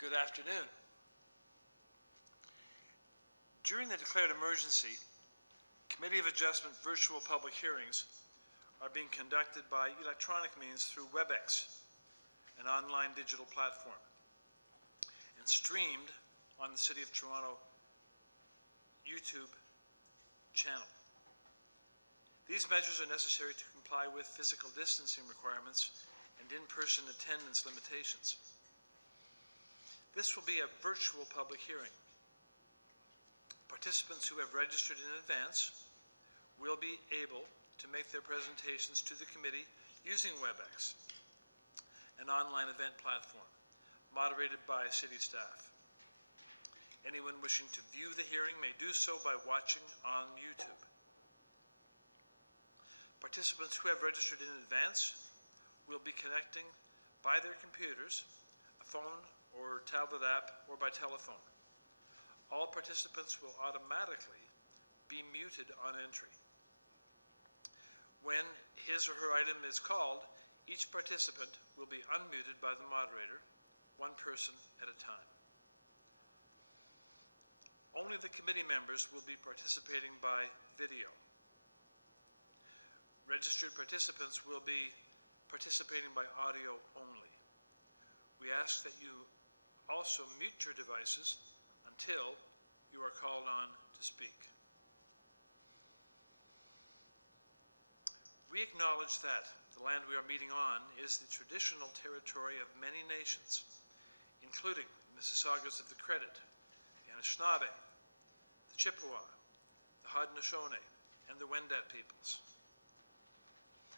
Good afternoon. During the declared emergency, Committee of Adjustment virtual public hearings are being conducted by electronic means through WebEx, an online digital platform, and streamed on the City of Toronto YouTube channel. These measures are necessary to comply with physical distancing requirements and in-person attendance limitations. This will be a virtual public hearing. Participants who have registered in advance will be able to make their presentations to the committee using WebEx, an online event platform moderated by city staff. Anyone wishing to view the hearing may do so by watching on YouTube. Participants who have registered in advance will be connecting by their computers, a phone or tablet app, or by telephone. All participants will automatically be muted on entry. When his or her item is called, each participant will be unmuted by the moderator, one person at a time. Only the committee members will be participating by video. Registered participants will be participating by audio only. We ask that you also mute your devices until you are called on to speak. We acknowledge that the land we are meeting on is the traditional territory of many nations, including the Mississaugas of the Credit, the Anishinaabe, the Chippewa, the Haudenosaunee, and the Wendat peoples,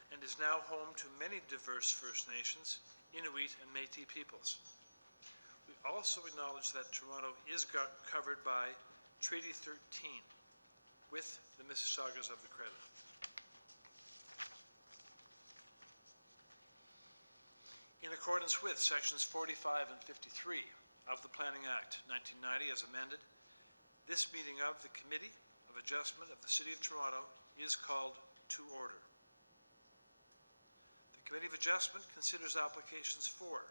and is now home to many diverse First Nations, Inuit, and Métis peoples. We also acknowledge that Toronto is covered by Treaty 13 with the Mississaugas of the Credit. In accordance with Sections 45 and 53 of the Planning Act 1990 as amended, this meeting of the Committee of Adjustment of the City of Toronto is called to order. The Committee of Adjustment considers applications for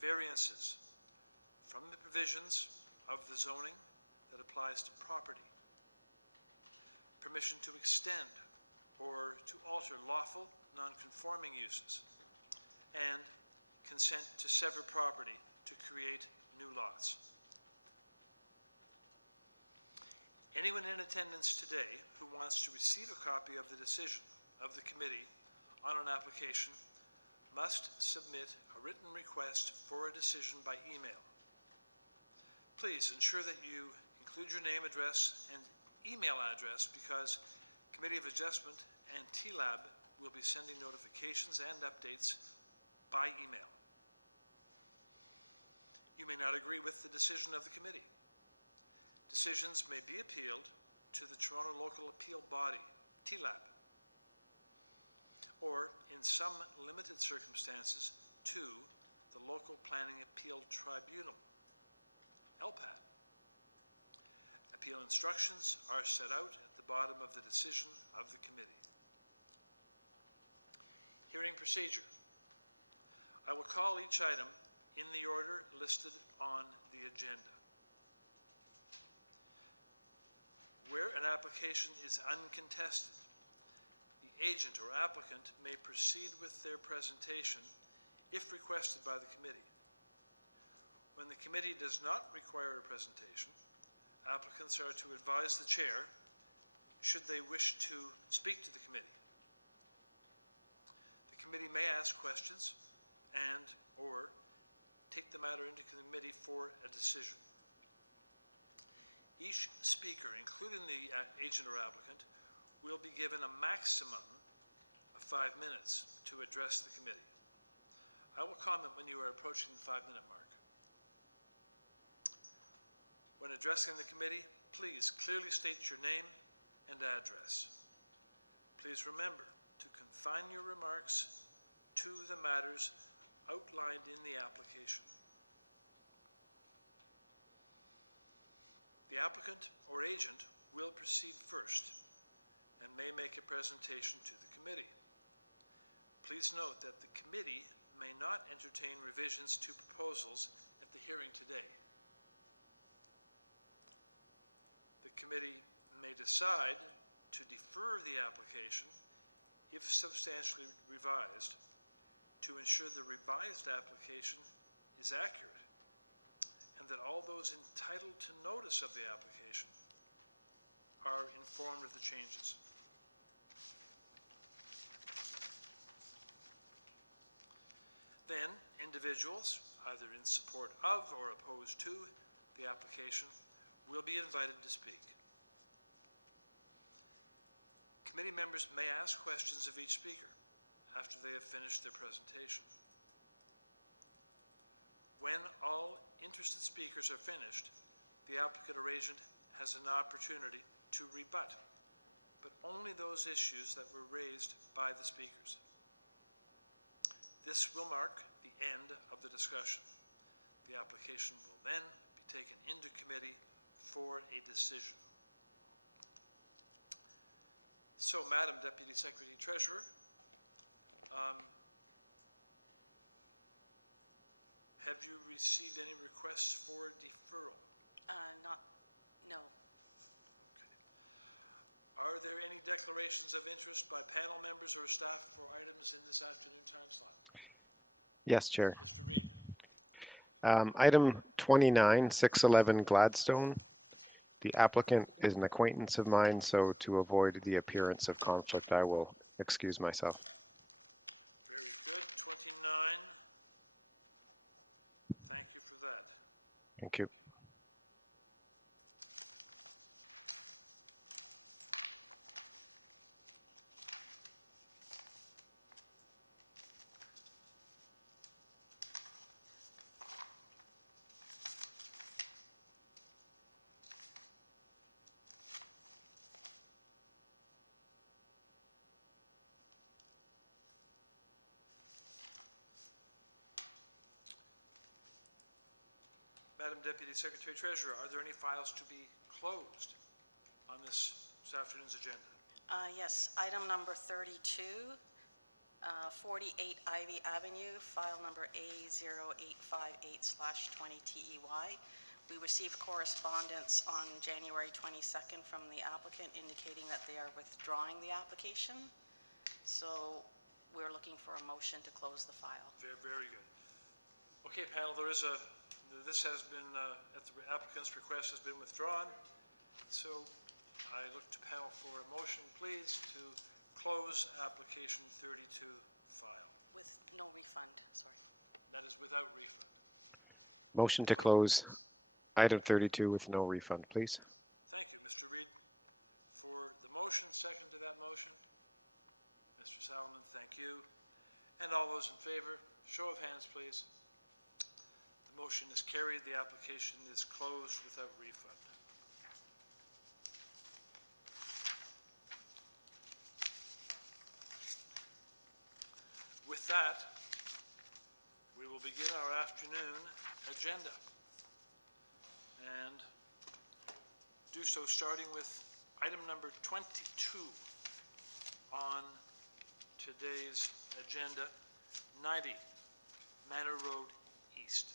variances from the provisions of the zoning that applies to property, permission to extend or to alter lawful non-conforming uses, and consent to sever property to create new lots. Anyone in attendance today who wants to receive a copy of the decision of the committee on an application must submit a written request for a decision by email. Please ensure that you include your name, address, and email address because Committee of Adjustment and TLAB will be sending notifications and updates by email. You may not agree with the decision of the committee. Decisions may be appealed to the Toronto Local Appeal Body, TLAB, or in some limited circumstances to the Local Planning Appeal Tribunal, LPAT. Appeal instructions are set out at the bottom of the decision of the committee. Hearing procedure. I will call each item in the order listed on the agenda. Where an application is uncontested, the agent or applicant may proceed with their presentation if requested by the committee. When the committee does not require a presentation, applicants are to advise the chair should they wish to speak to the committee. The committee may ask questions and/or take the matter into committee for a decision. Each speaker, including the agent or applicant, will be given a maximum of 5 minutes to address the committee. I will comment when you are approaching the 5-minute mark. When addressing the committee, please clearly state your name and address. Please remember to confine your remarks to the matters outlined in the application. The applicant or agent will proceed first and may make a presentation to the committee. Please note that the committee may not entertain revisions to proposals at at the hearing today. The committee may decide to defer the application if substantially revised to ensure the revised application is accurate and that all those entitled to notice of the application are informed of the changes. Then, individuals, either in support of or opposed to the application, will be invited to speak. Committee members may ask questions of each speaker after they have finished their presentation. When all interested speakers are finished, the applicant or agent has an opportunity to rebut, but only those issues that were raised by the speakers. This will mark the end of the discussion. The application will then be taken into committee for a decision. So, Madam Deputy Secretary Treasurer, have you received any requests for deferral? No. Okay. Are there any declarations of interest by panel members or staff for items in this afternoon time slot? Yes, Chair. Mr. Reid. Item 29, 611 Gladstone. The applicant is an acquaintance of mine, so to avoid the appearance of conflict, I will excuse myself. Very good. 29. Thank you for that. Thank you. Madam Deputy Secretary Treasurer, are there any files to be closed on this afternoon's agenda? Yes, item number 32, 48 Ivy Avenue, file number A0858/20TEY. We received correspondence on January 22nd from the applicant indicating that they are withdrawing the application. So we're looking for a motion to close the file. Very, very good. Okay, panel, this has been, at the applicant's request, has been withdrawn. So I look to panel for a motion, please, to close application 32 file. With no refund, sorry. That is without refund. Motion to close item 32 with no refund, please. Thank you, Mr. Reid, for the motion. Second to that motion. Mr. Salomon, thank you. And all those in favor, show of hands, please. The motion is carried. The application is closed without refund. With that, we will begin our afternoon agenda. And do so starting with item number 22 on today's agenda, 90 Manor Road East.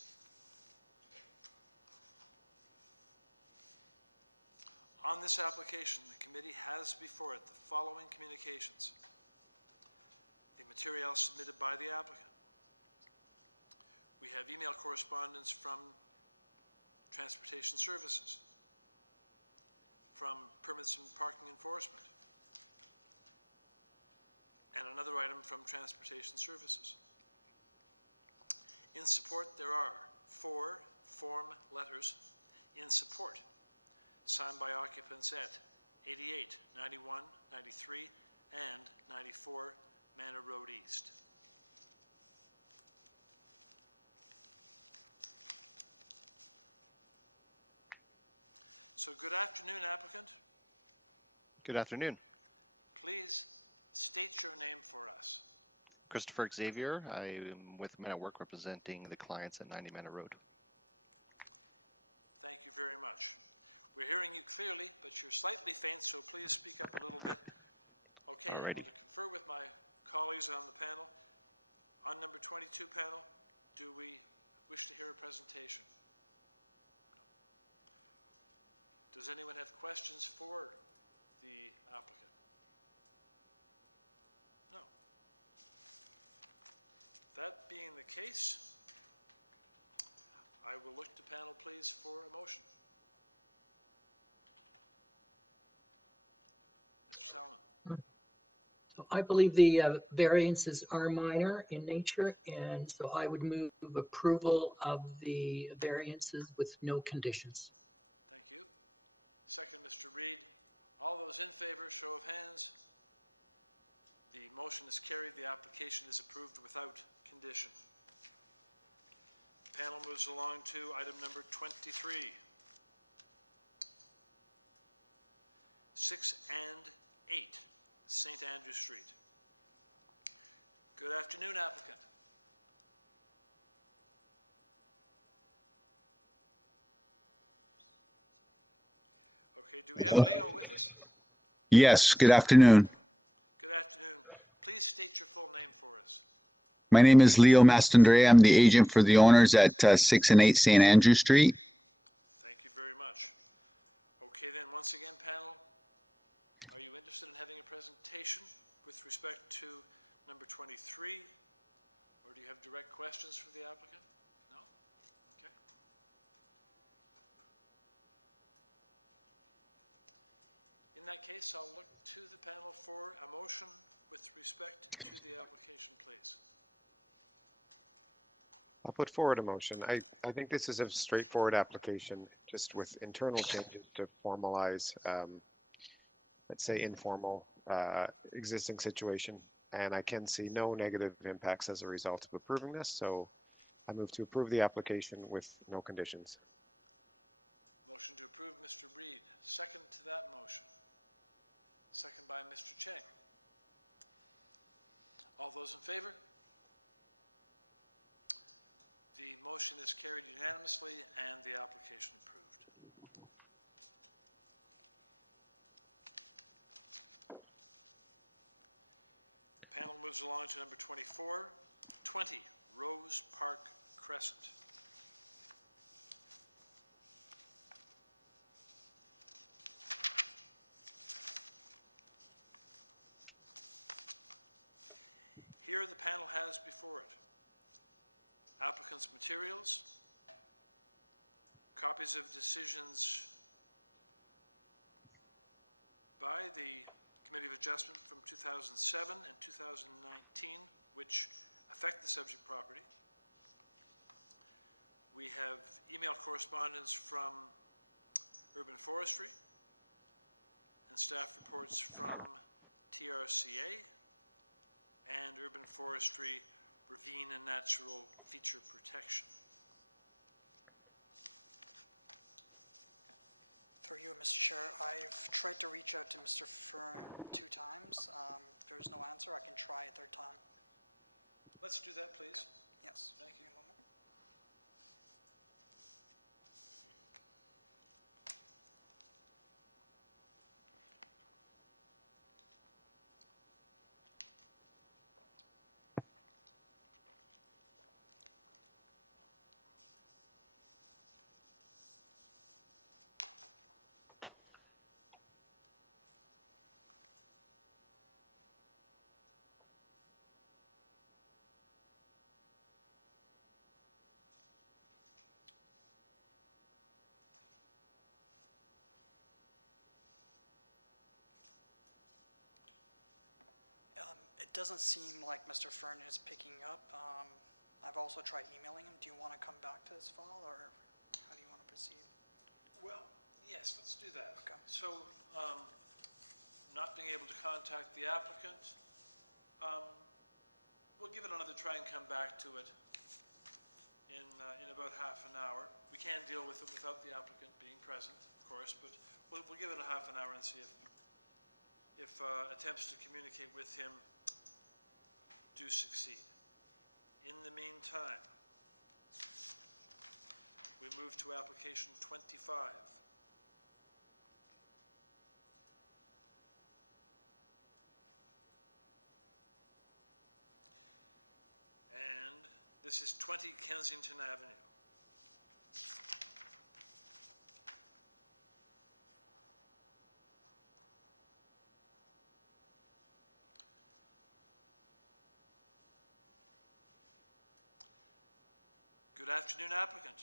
On this application, the committee has before it the following communications. The material submitted by the applicant. We have email correspondence from Transportation Services, from Permits and Parking Enforcement, and another item from Transportation Services. In support, there are 4 form letters in support, signed by occupants at 88, 91, 93, and 94 Manor Road East. So good afternoon, applicant. Good afternoon. Please state your name for us. Christopher Xavier. I am with Men at Work representing the clients at 90 Manor Road. Thank you very much. We're hearing you clearly, but you're slightly faint, so please speak up a little bit. Okay, Alrighty. I'll confer with my colleagues on the panel. On number 22 panel, do we wish to hear a presentation? No. Does anyone have questions for the applicant? No. That being the case, I will look to panel, please, for a motion. Mr. Salomon. So I believe the variances are minor in nature, and so I would move approval of the variances with no conditions. Thank you. Second, Mr. Reid. All those in favor, show of hands. The motion is carried. The application is approved without condition. Panel moves along to item number 23. 6 and 8, St. Andrew Street. Good afternoon, applicant. Okay, do we have Leo with us? Yes, good afternoon. Good afternoon. Please state your full name for us. My name is Leo Mastandrea. I'm the agent for the owners at 6 and 8 St. Andrew Street. Thank you very much. Okay, then, once again, panel, are you interested in having a presentation with respect to number 23? Or do you have direct questions for the applicant? No? Okay. In that case, I'll look to the panel for a motion with respect to the application, please. I'll put forward a motion. I think this is a straightforward application, just with internal changes to formalize, let's say, informal existing situation. And I can see no negative impacts as a result of approving this, so I move to approve the application with no conditions. Motion to approve, Mr. Reid. Second to that motion. Second by Mr. Cheng. All those in favor? The motion is carried unanimously and the application approved. The panel moves along to number 24, 20 Rose Park Crescent. Here the panel has before it applicant's materials, copies of decisions by the Committee of Adjustment from 2007 and 2019, which affect the subject property. We have email correspondence from Urban Forestry and staff reports from TRCA and Urban Forestry Ravine and Natural Feature Protection. For you, Mr. Chair, I've tried to reach out to Mr. Fern 2 times. There's no answer. I can try a third time. Let's do that, please. Yes. Thank you. Give me a moment. It doesn't seem like Mr. Fern is picking up. I've also tried emailing him. Do you want to come back to this file, or how do you want to proceed? Well, yes, let's do that. Okay. So, not being able to contact the applicant, we'll give it another try and come back to it in about half an hour. We can deal with it without the applicant being present, of course, but we'll give it a half an hour and see if attempts to communicate with him do succeed. In the meantime, we move to application 25. And this This is 20 Kensington Avenue. Good afternoon, applicant.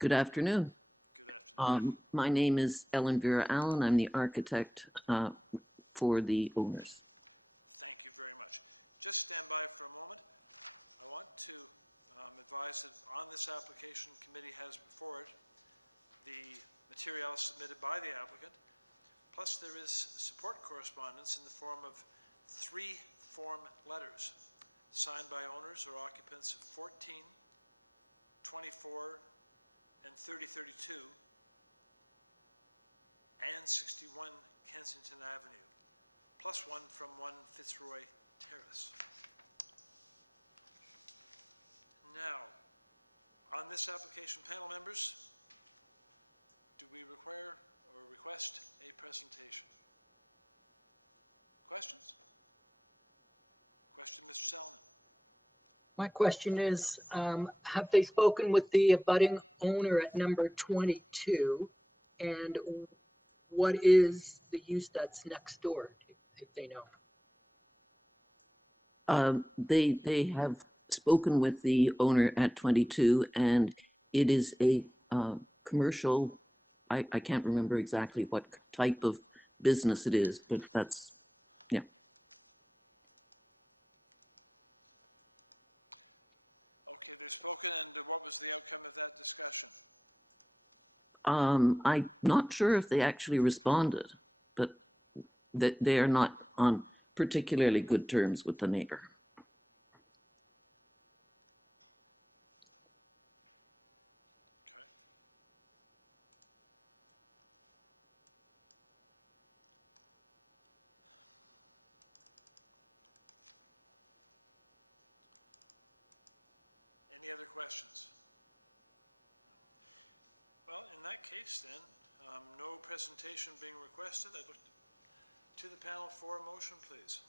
Good afternoon. Good afternoon. My name is Ellen Vera Allen. I'm the architect for the owners. Thank you very much. Just stand by for a moment. I want to advise that on this application, committee has before it the materials submitted by the applicant, plus there is support correspondence in the form of 3 form letters signed by owners or occupants of 14, 24, and 3032, and 61 Kensington Avenue, plus one from 1 Fitzroy Terrace. Now, on this application, panel members, do we require or request a presentation? Questions? Question, Mr. Salmon. My question is, have they spoken with the abutting owner at number 22? And what is the use that's next door, if they know? They have spoken with the owner at 22, and it is a commercial, I can't remember exactly what type of business it is, but that's, yeah. Okay, they've spoken, and what was the outcome of that discussion? I'm not sure if they actually responded, but they are not on particularly good terms with the neighbor. Okay. Any other questions? Well, in that case then, no presentation being requested, I'd look to the panel for a motion, please.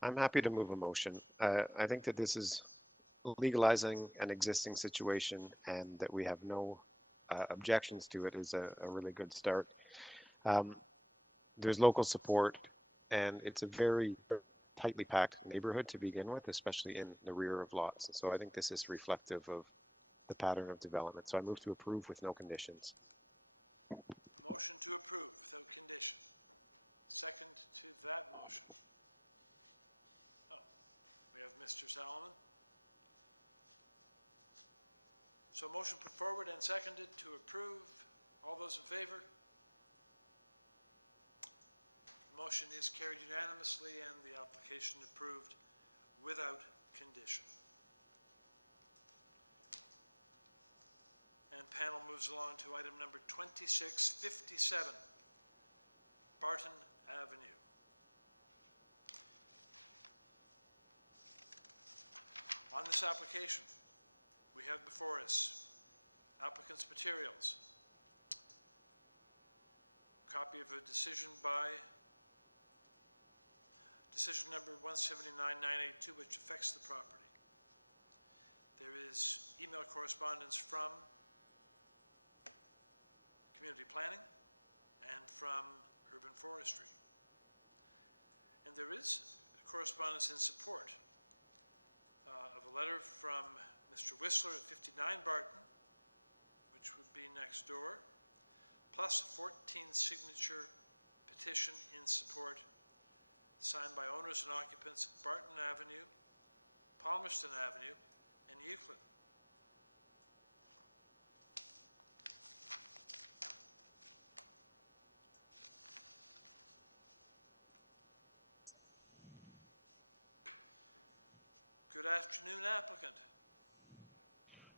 I'm happy to move a motion. I think that this is legalizing an existing situation, and that we have no objections to it is a really good start. There's local support, and it's a very tightly packed neighborhood to begin with, especially in the rear of lots. So I think this is reflective of the pattern of development. So I move to approve with no conditions. Motion to approve without condition. Second to that motion. Oh, we have Mr. Salomon. So motion put forward and seconded to approve. All those in favor? The motion is carried unanimously and the application approved without condition. And panel moves along to item number 2657, Barton Avenue. On this application, we have before us applicant's materials, copy of a decision number 179982, which affects the property. There is email correspondence from Community Planning and from Urban Forestry. And there is correspondence in support of a letter from Mr. Whistler at 59 Barton, which would be next door, plus a 14-signature petition in support signed by owners and occupants at Barton Avenue, Palmerston Avenue, and Euclid. Good afternoon, applicant.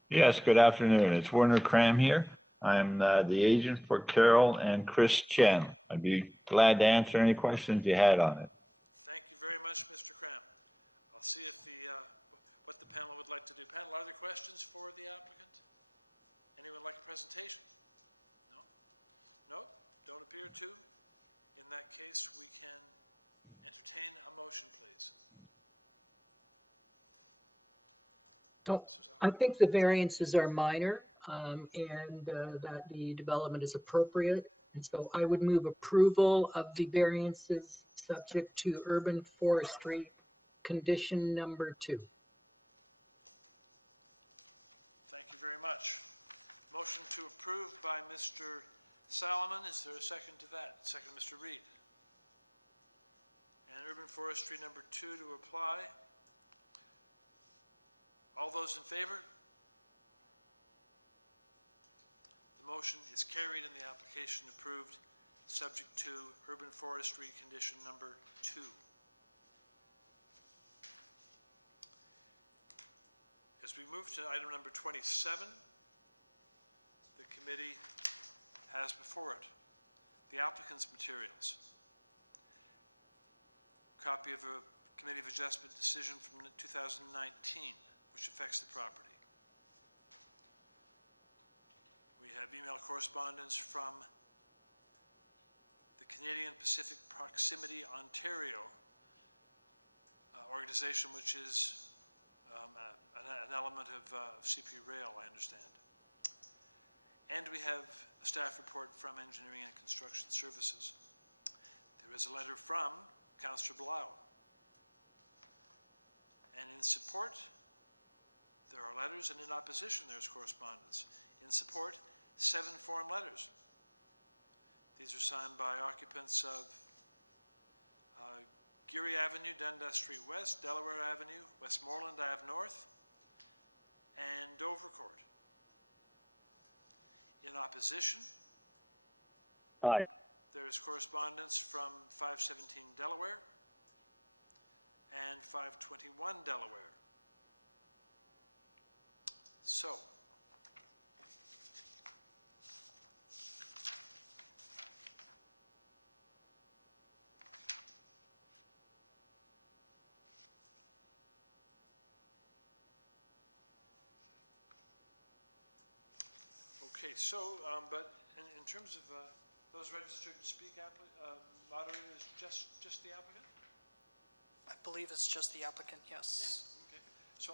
Yes, good afternoon. It's Werner Cram here. I'm the agent for Carol and Chris Chen. I'd be glad to answer any questions you had on it. Thank you very much, Mr. Cram. I'll see if what the panel would like to do. Panel, are there questions for the applicant? Anyone like a presentation? No? No? Don't appear to? In that case, we can entertain a motion, please. So I think the variances are minor, and that the development is appropriate. And so I would move approval of the variances subject to urban forestry condition number 2. Thank you very much. Motion to approve by Mr. Solomon. Is there a second to that? Second, Mr. Reed. And urban forestry number 2 to apply. All those in favor? The motion is carried and the application approved, subject to urban forestry condition number 2. As we move to item number 27, the committee has before it the applicant's materials. Copy of a Committee of Adjustment decision from 2019, which affects the property. We have email correspondence from the Canadian Pacific Proximity Ontario organization, which is an element of CP Rail, I understand. And we have a staff report from Engineering and Construction Services. There is a letter from Councillor Blau. And in support, there are letters, and in opposition, there's correspondence. In support, 7 form letters. These are signed by occupants of Geary Avenue, Dundas Street West, Delaware Avenue, Westmoreland Ave North, and Dovercourt. In opposition, there is correspondence from 517 Delaware and 521 Delaware. So, okay, so, but in terms of those registered to speak, moderator, is just the applicant? I believe it's just the applicant, yes. Yeah, okay. So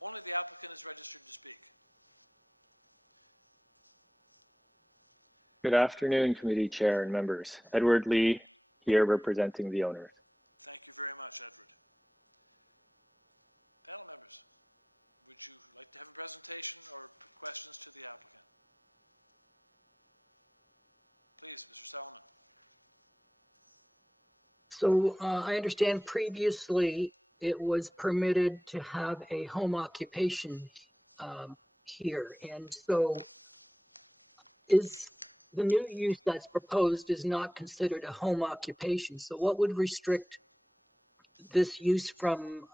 only the applicant is registered to speak. Good afternoon, committee chair and members. Edward Lee here representing the owners. Thank you very much, Edward. Panel members, would you like to have a presentation or questions to the applicant? Please, Mr. Solomon. So I understand previously it was permitted to have a home occupation here. And so is the new use that's proposed is not considered a home occupation. So what would restrict this use from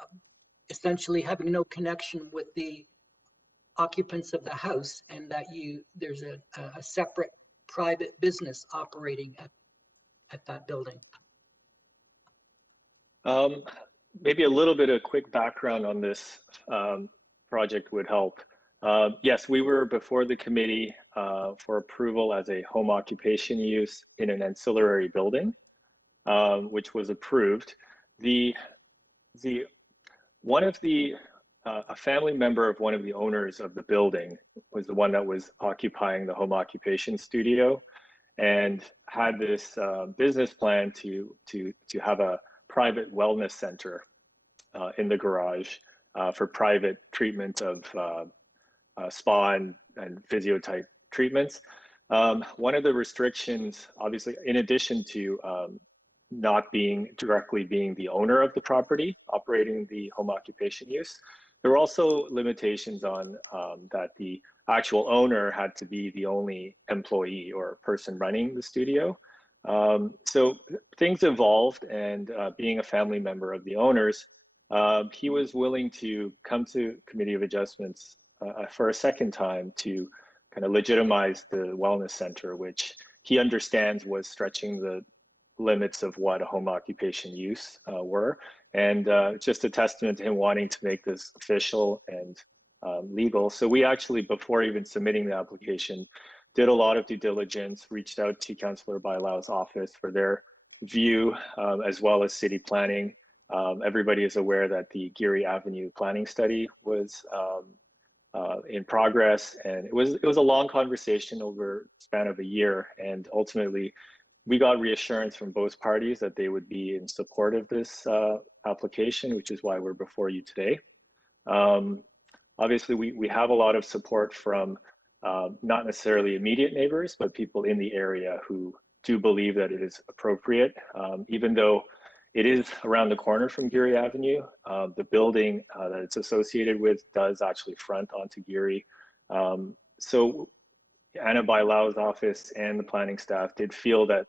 essentially having no connection with the occupants of the house, and that there's a separate private business operating at that building? Maybe a little bit of quick background on this project would help. Yes, we were before the committee for approval as a home occupation use in an ancillary building, which was approved. A family member of one of the owners of the building was the one that was occupying the home occupation studio, and had this business plan to have a private wellness center in the garage for private treatment of spa and physio type treatments. One of the restrictions, obviously, in addition to not directly being the owner of the property, operating the home occupation use, there were also limitations on that the actual owner had to be the only employee or person running the studio. So things evolved, and being a family member of the owners, he was willing to come to Committee of Adjustments for a second time to kind of legitimize the wellness center, which he understands was stretching the limits of what a home occupation use were. And just a testament to him wanting to make this official and legal. So we actually, before even submitting the application, did a lot of due diligence, reached out to Councillor Bailau's office for their view, as well as city planning, Everybody is aware that the Geary Avenue planning study was in progress, and it was a long conversation over a span of a year, and ultimately we got reassurance from both parties that they would be in support of this application, which is why we're before you today. Obviously, we have a lot of support from not necessarily immediate neighbors, but people in the area who do believe that it is appropriate, even though it is around the corner from Geary Avenue. The building that it's associated with does actually front onto Geary. So Anna Bailao's office and the planning staff did feel that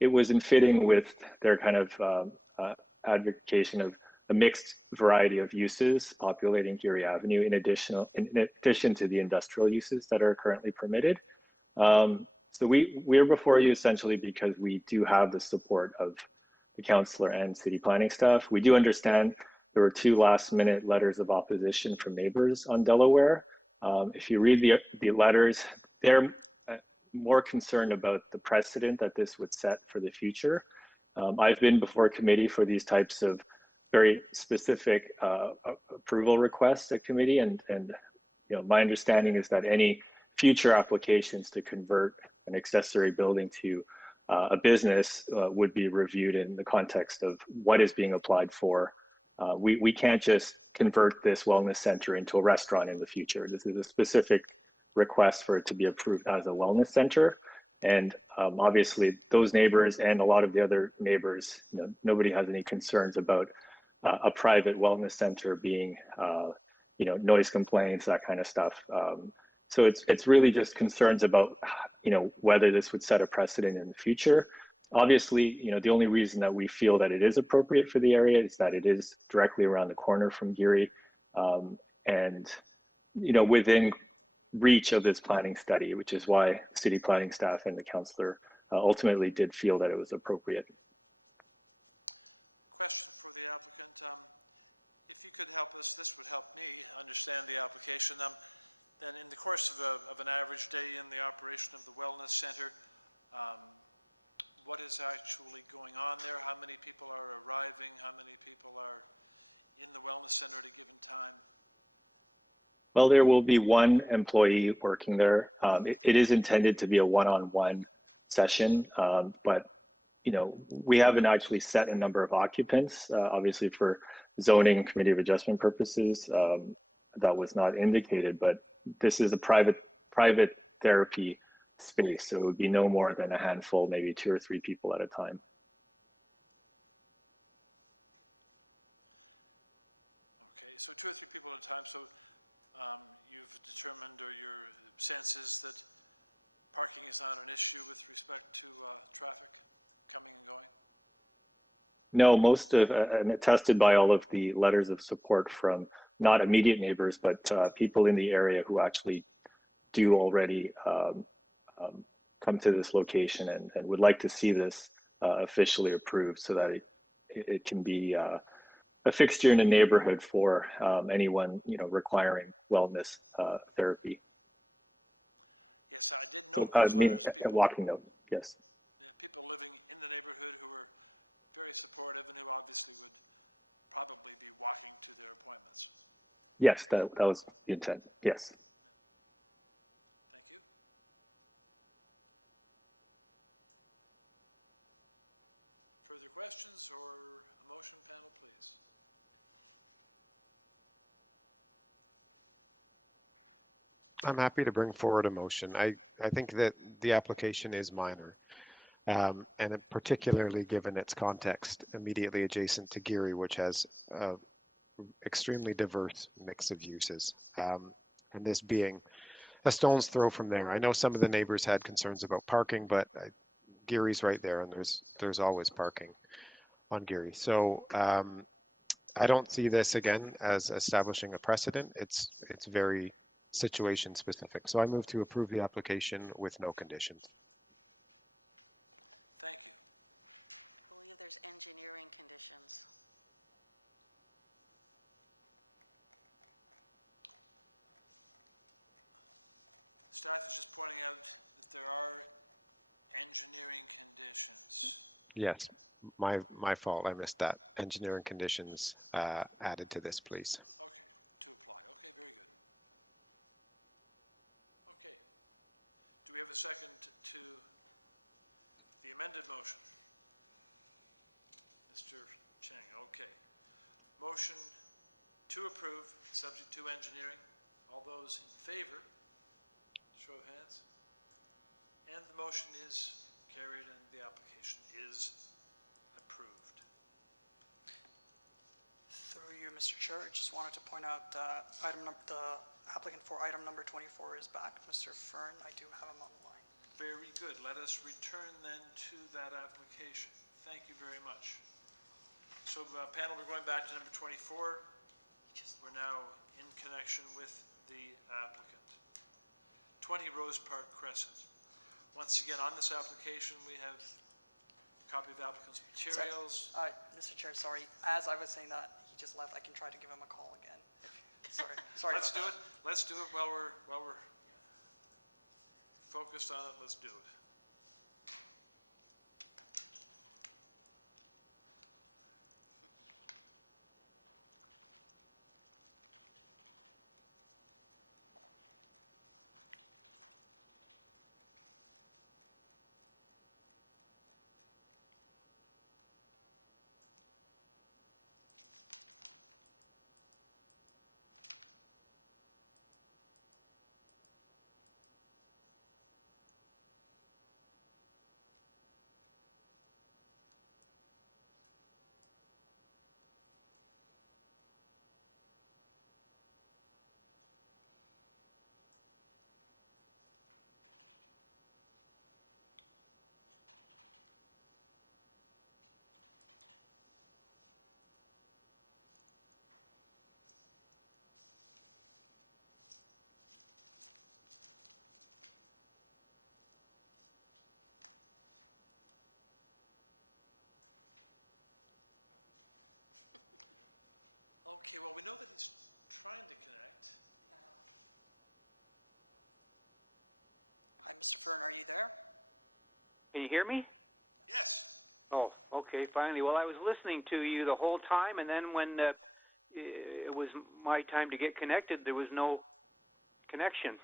it was in fitting with their kind of advocation of a mixed variety of uses populating Geary Avenue in addition to the industrial uses that are currently permitted. So we're before you essentially because we do have the support of the councillor and city planning staff. We do understand there were 2 last-minute letters of opposition from neighbors on Delaware. If you read the letters, they're more concerned about the precedent that this would set for the future. I've been before committee for these types of very specific approval requests at committee, and you know, my understanding is that any future applications to convert an accessory building to a business would be reviewed in the context of what is being applied for. We can't just convert this wellness center into a restaurant in the future. This is a specific request for it to be approved as a wellness center. And obviously those neighbors and a lot of the other neighbors, you know, nobody has any concerns about a private wellness center being, you know, noise complaints, that kind of stuff. So it's really just concerns about, you know, whether this would set a precedent in the future. Obviously, you know, the only reason that we feel that it is appropriate for the area is that it is directly around the corner from Geary, and, you know, within reach of this planning study, which is why city planning staff and the councillor ultimately did feel that it was appropriate. Question for the applicant. If you could help us, this would help me understand the application. Then in the course of an average day in the operation of the wellness center, what is actually going on there? How many people are arriving? How many people are in the wellness center at a given time? Well, there will be 1 employee working there. It is intended to be a one-on-one session, but you know, we haven't actually set a number of occupants. Obviously, for zoning committee of adjustment purposes, that was not indicated. But this is a private therapy space, so it would be no more than a handful, maybe 2 or 3 people at a time. Okay, so 2 or 3 people at a time. So you've determined, or your sense is that parking is not an issue with respect to traffic coming and going? No, most of, and attested by all of the letters of support from not immediate neighbors, but people in the area who actually do already come to this location and would like to see this officially approved so that it can be a fixture in a neighborhood for anyone, you know, requiring wellness therapy. Yes, I did note those letters. A walking note, yes. Yeah, people living in the neighborhood who were very supportive and who obviously would probably be walking to their appointments. Yes, that was the intent, yes. Thank you. Further questions or a motion, panel, please? I'm happy to bring forward a motion. I think that the application is minor, and particularly given its context immediately adjacent to Geary, which has an extremely diverse mix of uses, and this being a stone's throw from there. I know some of the neighbors had concerns about parking, but Geary's right there, and there's always parking on Geary. So I don't see this again as establishing a precedent. It's very situation specific. So I move to approve the application with no conditions. Thank you. I believe there's engineering conditions. Staff is just pointing out that there are engineering conditions. Yes, my fault. I missed that. Engineering conditions added to this, please. Okay, to apply. Okay, very good. Okay. Do we have a second to the amended motion? Mr. Chang, okay. Motion to approve, subject to engineering. All those in favor, show of hands. And the motion is carried and the application is approved. Through you, Mr. Chair, I just wanted to point out the applicant for item number 24 is back. Mr. Fern, I do have him on the line. Very good. Let us return then to that application. Thank you very much. So panel, we're going back to number 24. We're now in connection with the applicant. 20 Rose Park Crescent. Once again, on this application, we have a copy of the applicant's materials. Mr. Chair, sorry. As I was saying that, he just left. I can try to give him a call again. Sorry. Let's do it. Let's do it while we're focused on it. Let's do it. Okay, well, we know that he's trying to connect. Hi, Mr. Fern, are you there? Can you hear me? Yes. Oh, okay, finally. Well, I was listening to you the whole time, and then when it was my time to get connected, there was no connection.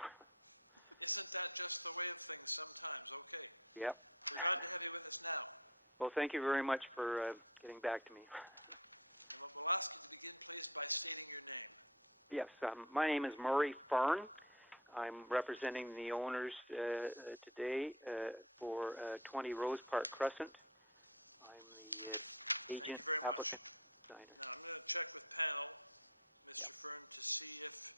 Isn't that just the way of things sometimes? Okay. Yep. We're glad to have you with us now. Well, thank you very much for getting back to me. And we'll ask you to begin, please, by stating your name. Yes, my name is Murray Fern. I'm representing the owners today for 20 Rose Park Crescent. I'm the agent. Thank you very much. Applicant. Now, I'm going to check with panel, Mr. Fern, to see if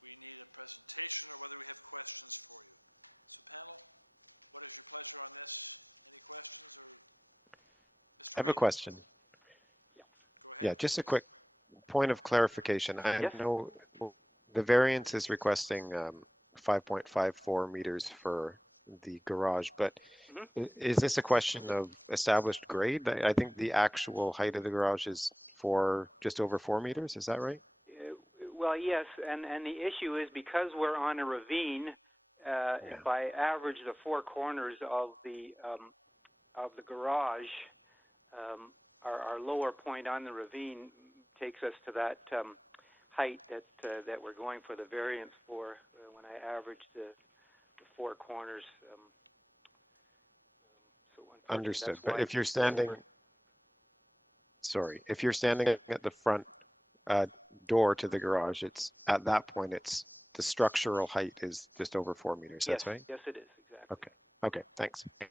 we need a presentation or whether we have questions for you. So, panel, what is your pleasure on this? Any questions, or Mr. I have Reed? a question. Go ahead. Yeah, just a quick point of clarification. I Yes. know the variance is requesting 5.54 meters for the garage, but is this a question of established grade? I think the actual height of the garage is just over 4 meters. Is that right? Well, yes, and the issue is because we're on a ravine. If I average the four corners of the garage, our lower point on the ravine takes us to that height that we're going for the variance for when I average the four corners. So understood. But if you're standing, if you're standing at the front door to the garage, it's at that point the structural height is just over 4 meters. Yes, That's right? yes, it is, exactly. Okay. Okay, thanks. Okay.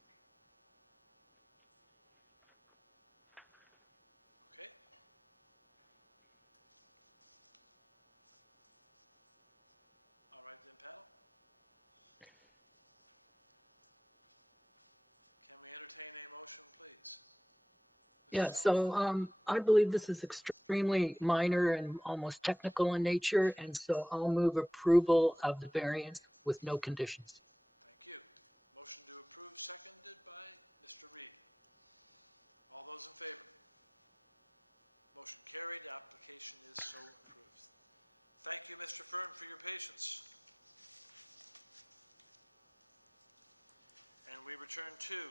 All right then, panel. Can we entertain a motion, please? Yeah, so I believe this is extremely minor and almost technical in nature, and so I'll move approval of the variance with no conditions. Thank you. Motion to approve, seconded by Mr. Reed. All those in favor? Motion carried. Application is so approved. Thank you, Mr. Fern, for your patience. And we return to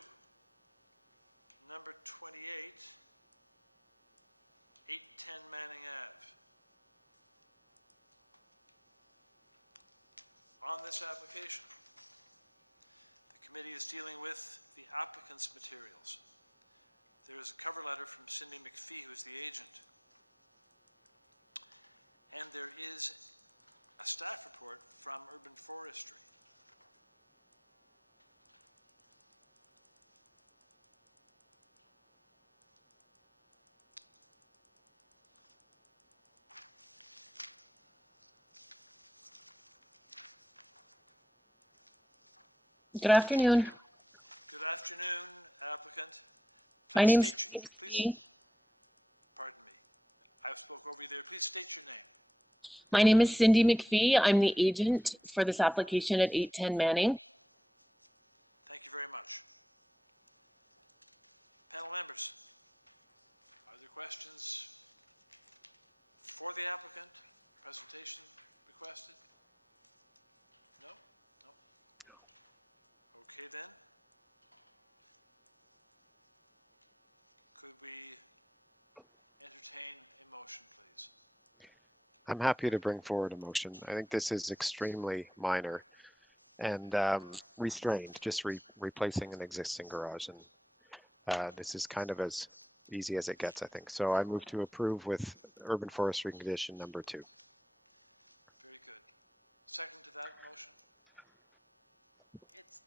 number 28, 810 Manning Ave. On this application, the committee is dealing with the applicant's materials. There is a cover letter from Cindy McPhee, who's the agent. And there is a staff report from Urban Forestry. Good afternoon. Good afternoon, applicant. My name's Pardon me. I spoke over you there. Please state your name. My name is Cindy McPhee. I'm the agent for this application at 810 Manning. Thank you very much. Panel members, are there questions for the applicant? Presentation requested? No? No? No. Okay then. Could we entertain a motion, please? I'm happy to bring forward a motion. I think this is extremely minor and restrained, just replacing an existing garage. And this is kind of as easy as it gets, I think. So I move to approve with urban forestry condition number 2. Very good. Second to that motion? It's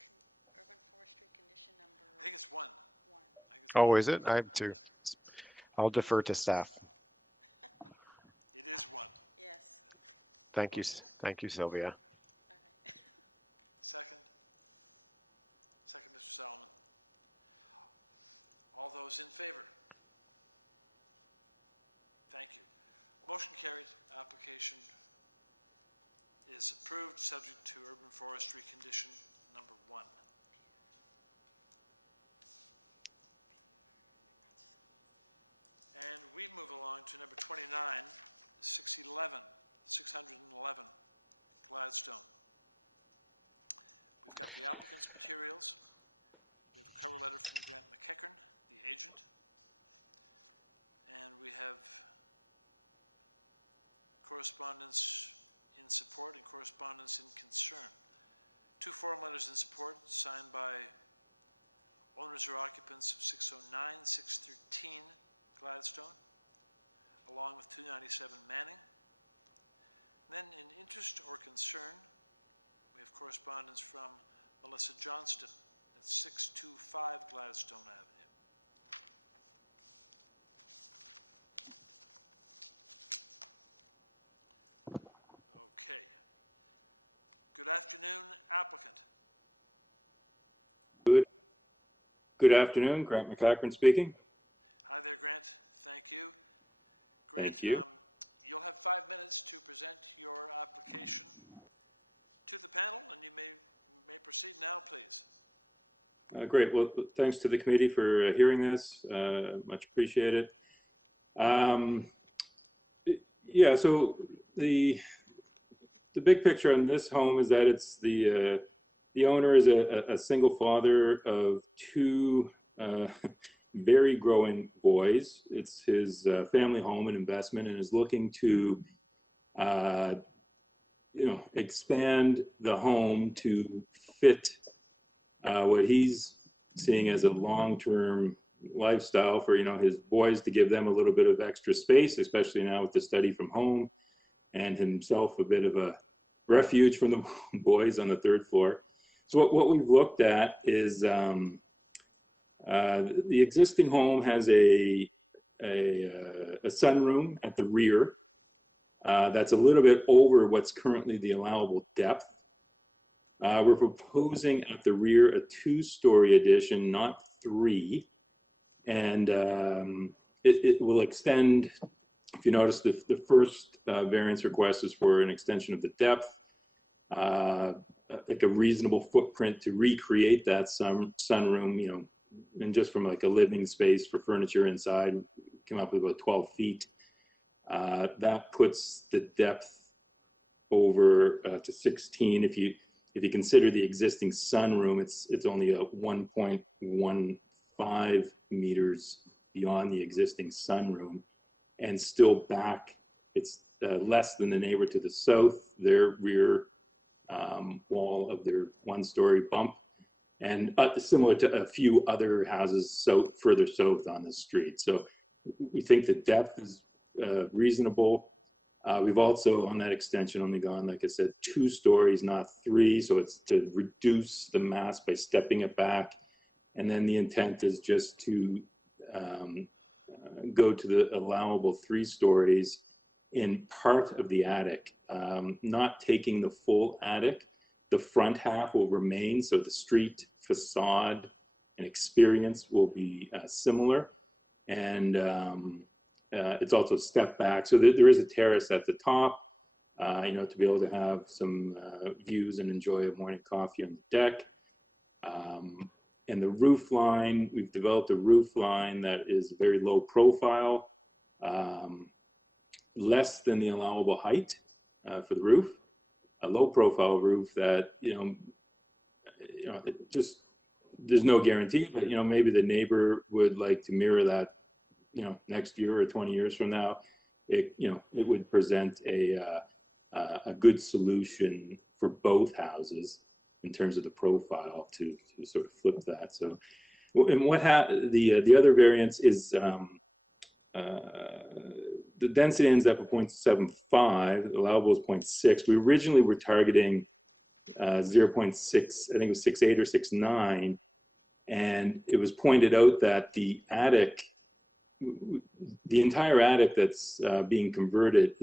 urban forestry condition number I think it's 1. 1. Oh, is it? I have 2. I'll defer to staff. It is 1. Yes. Thank you. Thank you, Sylvia. All right. Second? Second, Mr. Salomon. All those in favor? Thank you. Motion carried. Application is approved, subject to urban forestry condition number 1. And we move along to number 29, 611 Gladstone. We've got the applicant's materials. We have a cover letter from Grant McEachern, the agent. And we have correspondence in support and correspondence in concern. 2 form letters in support signed by owners or occupants of 609, 613 Gladstone, along with 297 Manning. Then in interest or concern, we have correspondence from Melissa Johnston at 625 Gladstone Avenue. Okay. Good afternoon, applicant. Good afternoon, Grant McEachern speaking. Hi there, Grant. Thank you. Grant, Thank you. You'll have 5 minutes to present your application to the panel, and you may proceed now, please. Great. Well, thanks to the committee for hearing this. Much appreciated. Yeah. So the big picture on this home is that it's the owner is a single father of 2 very growing boys. It's his family home and investment, and is looking to expand the home to fit what he's seeing as a long-term lifestyle for his boys, to give them a little bit of extra space, especially now with the study from home, and himself a bit of a refuge from the boys on the 3rd floor. So what we've looked at is the existing home has a sunroom at the rear that's a little bit over what's currently the allowable depth. We're proposing at the rear a 2-story addition, not 3, and it will extend. If you notice, the first variance request is for an extension of the depth, like a reasonable footprint to recreate that sunroom, and just from like a living space for furniture inside, came up with about 12 feet. That puts the depth over to 16. If you consider the existing sunroom, it's only a 1.13 5 meters beyond the existing sunroom and still back. It's less than the neighbor to the south, their rear wall of their one-story bump, and similar to a few other houses further south on the street. So we think the depth is reasonable. We've also, on that extension, only gone, like I said, 2 stories, not 3. So it's to reduce the mass by stepping it back. And then the intent is just to go to the allowable 3 stories in part of the attic, not taking the full attic. The front half will remain, so the street facade and experience will be similar. And it's also stepped back, so there is a terrace at the top, you know, to be able to have some views and enjoy a morning coffee on the deck. And the roof line, we've developed a roof line that is very low profile, less than the allowable height for the roof. A low profile roof that, just, there's no guarantee, but, maybe the neighbor would like to mirror that, next year or 20 years from now. It would present a good solution for both houses in terms of the profile to sort of flip that. So, and the other variance is the density ends up at 0.75, allowable is 0.6. We originally were targeting 0.6, I think it was 6.8 or 6.9, and it was pointed out that the entire attic that's being converted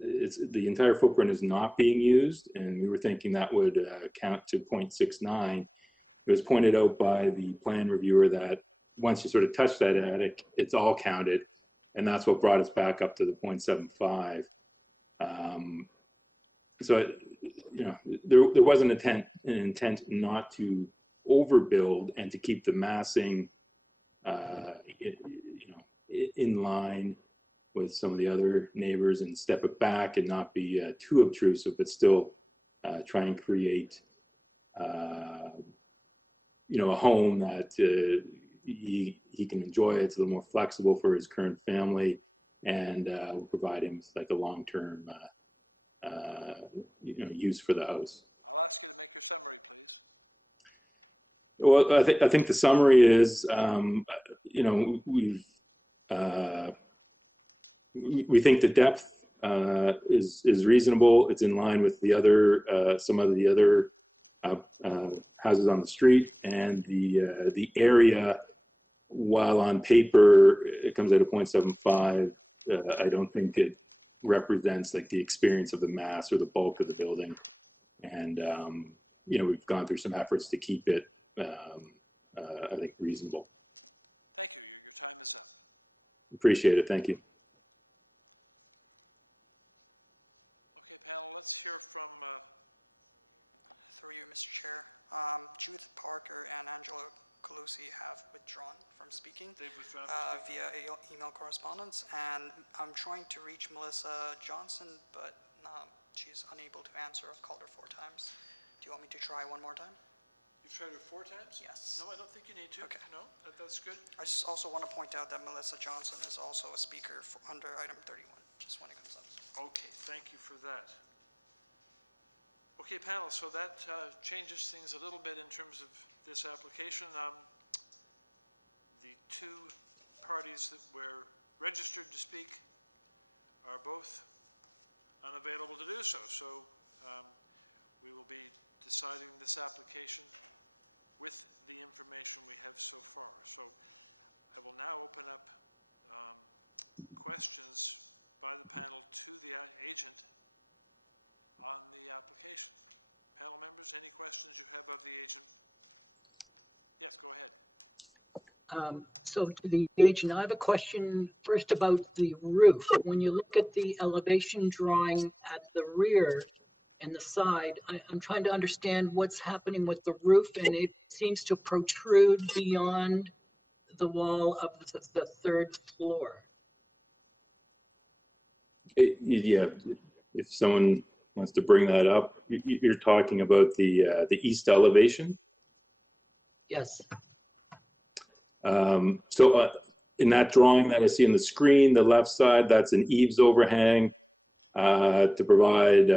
the entire footprint is not being used, and we were thinking that would count to 0.69. It was pointed out by the plan reviewer that once you sort of touch that attic, it's all counted, and that's what brought us back up to the 0.75. So, there was an intent not to overbuild and to keep the massing, in line with some of the other neighbors and step it back and not be too obtrusive, but still try and create, a home that he can enjoy. It's a little more flexible for his current family, and will provide him with like a long-term, use for the house. I'll ask you to make your summary, please. Well, I think the summary is, we think the depth is reasonable. It's in line with the other some of the other houses on the street, and the area, while on paper it comes at a 0.75, I don't think it represents like the experience of the mass or the bulk of the building. And we've gone through some efforts to keep it, I think, reasonable. Thank you. Your time is up. Appreciate it. Thank you. Okay, panel, let's hear from... Through you, Mr. Chair. Judith Parker and Angela Colucci have withdrawn from speaking. They've withdrawn via email correspondence, and I'm trying to reach Melissa Johnson, but she's unable to answer. I've called her 4 times. Do you want me to try one more time? You've tried it 4 times? Yes. No, I don't think you need to. Okay. No, that's good. I just also want to point out that Melissa Johnson is also a speaker under item 31, just when it comes up. Okay, thank you for that. Okay, panel, so that changes things a little bit in terms of this application. The 2 parties that were registered to speak are both unavailable to do so. So we will be deciding this application with the information we have so far. So I will now open up questions by the panel to the agent on the application. Panel members, any questions you have of the agent? Yes, go ahead. So to the agent, I have a question first about the roof. When you look at the elevation drawing at the rear and the side, I'm trying to understand what's happening with the roof, and it seems to protrude beyond the wall of the 3rd floor. Yeah, if someone wants to bring that up, you're talking about the east elevation? Yes. So in that drawing that I see on the screen, the left side, that's an eaves overhang to provide,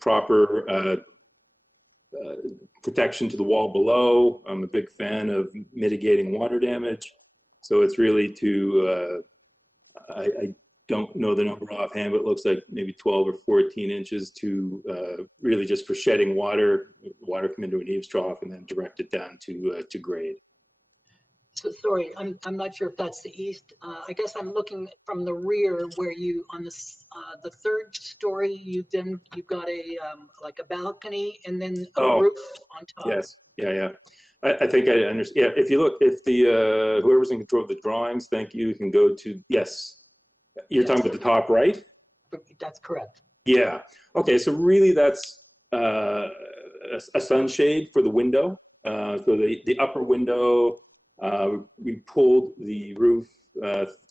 proper protection to the wall below. I'm a big fan of mitigating water damage. So it's really to, I don't know the number offhand, but it looks like maybe 12 or 14 inches to really just for shedding water. Water come into an eaves trough and then direct it down to grade. So sorry, I'm not sure if that's the east. I guess I'm looking from the rear where you, on the third story, you've got a, like a balcony and then a roof on top. Yes, yeah. I think I understand. Yeah, if you look, if the, whoever's in control of the drawings, thank you, can go to, yes. You're talking about the top right? That's correct. Yeah, okay, so really that's a sunshade for the window. So the upper window, we pulled the roof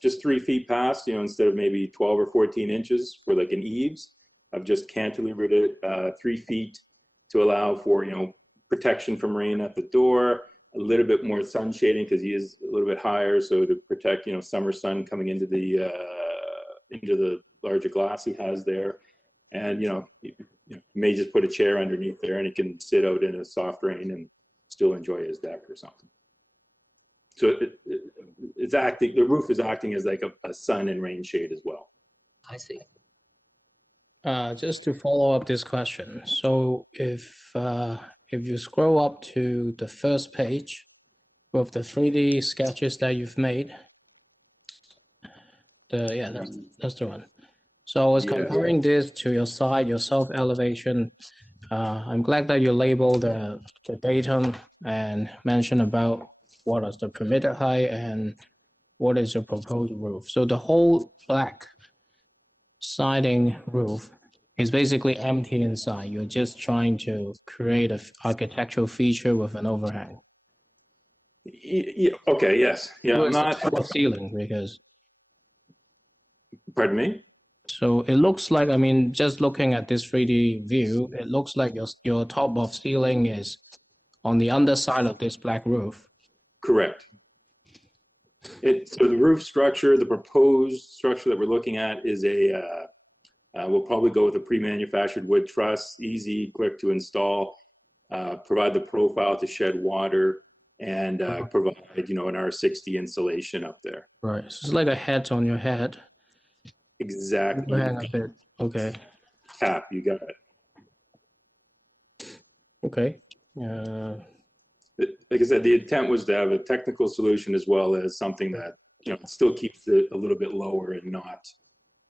just 3 feet past, instead of maybe 12 or 14 inches for like an eaves. I've just cantilevered it 3 feet to allow for, protection from rain at the door, a little bit more sun shading because he is a little bit higher, so to protect, summer sun coming into the larger glass he has there. And, you may just put a chair underneath there and he can sit out in a soft rain and still enjoy his deck or something. So it's acting, the roof is acting as like a sun and rain shade as well. I see. Just to follow up this question. So if you scroll up to the first page with the 3D sketches that you've made, that's the one. So I was comparing this to your side, your south elevation. I'm glad that you labeled the datum and mentioned about what is the permitted height and what is the proposed roof. So the whole black siding roof is basically empty inside. You're just trying to create an architectural feature with an overhang. Yeah, okay, yes. Yeah, I'm not the ceiling because. Pardon me? So it looks like, I mean, just looking at this 3D view, it looks like your top of ceiling is on the underside of this black roof. Correct. So the roof structure, the proposed structure that we're looking at is we'll probably go with a pre-manufactured wood truss, easy, quick to install, provide the profile to shed water, and provide, an R60 insulation up there. Right, so it's like a hat on your head. Exactly. Hang a bit. Okay. Cap, you got it. Okay. Like I said, the intent was to have a technical solution as well as something that, still keeps it a little bit lower and not,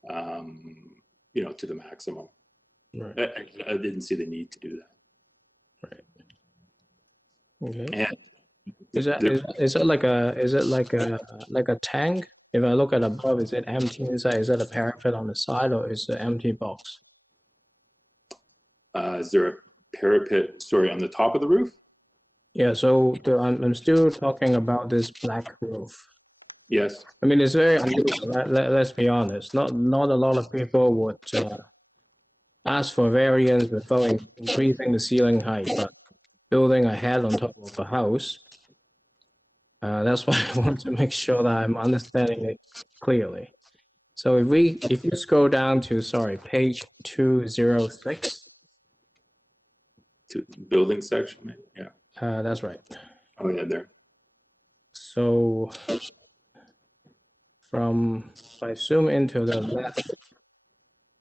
to the maximum. Right. I didn't see the need to do that. Right. Okay. And is it like a tank? If I look at above, is it empty inside? Is that a parapet on the side or is it an empty box? Is there a parapet, on the top of the roof? Yeah, so I'm still talking about this black roof. Yes. I mean, it's very unusual, let's be honest. Not a lot of people would ask for variance without increasing the ceiling height, but building a head on top of a house. That's why I want to make sure that I'm understanding it clearly. So if you scroll down to, page 206. To building section, yeah. That's right. Oh yeah, there. So if I zoom into the left,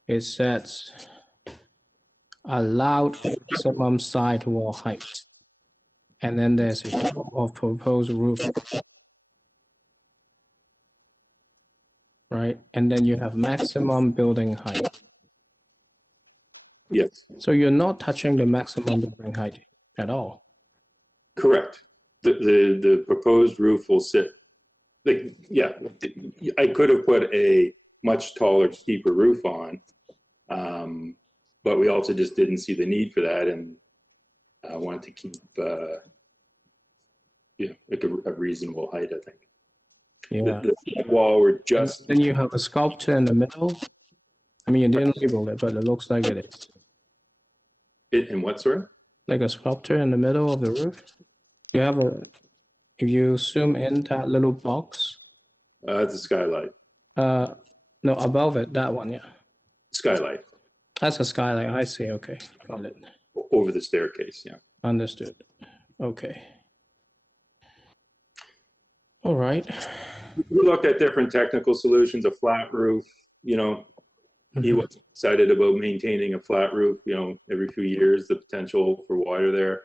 it says allowed maximum side wall height. And then there's a top of proposed roof. Right? And then you have maximum building height. Yes. So you're not touching the maximum building height at all. Correct. The proposed roof will sit, I could have put a much taller, steeper roof on, but we also just didn't see the need for that, and I wanted to keep, like a reasonable height, I think. Yeah. The wall were just. Then you have a sculpture in the middle. I mean, you didn't label it, but it looks like it is. In what, sorry? Like a sculpture in the middle of the roof. You have if you zoom in that little box, It's a skylight. no, above it, that one, yeah. Skylight. That's a skylight, I see, okay, got it. Over the staircase, yeah. Understood, okay. All right. We looked at different technical solutions, a flat roof, you know, he was excited about maintaining a flat roof, you know, every few years, the potential for water there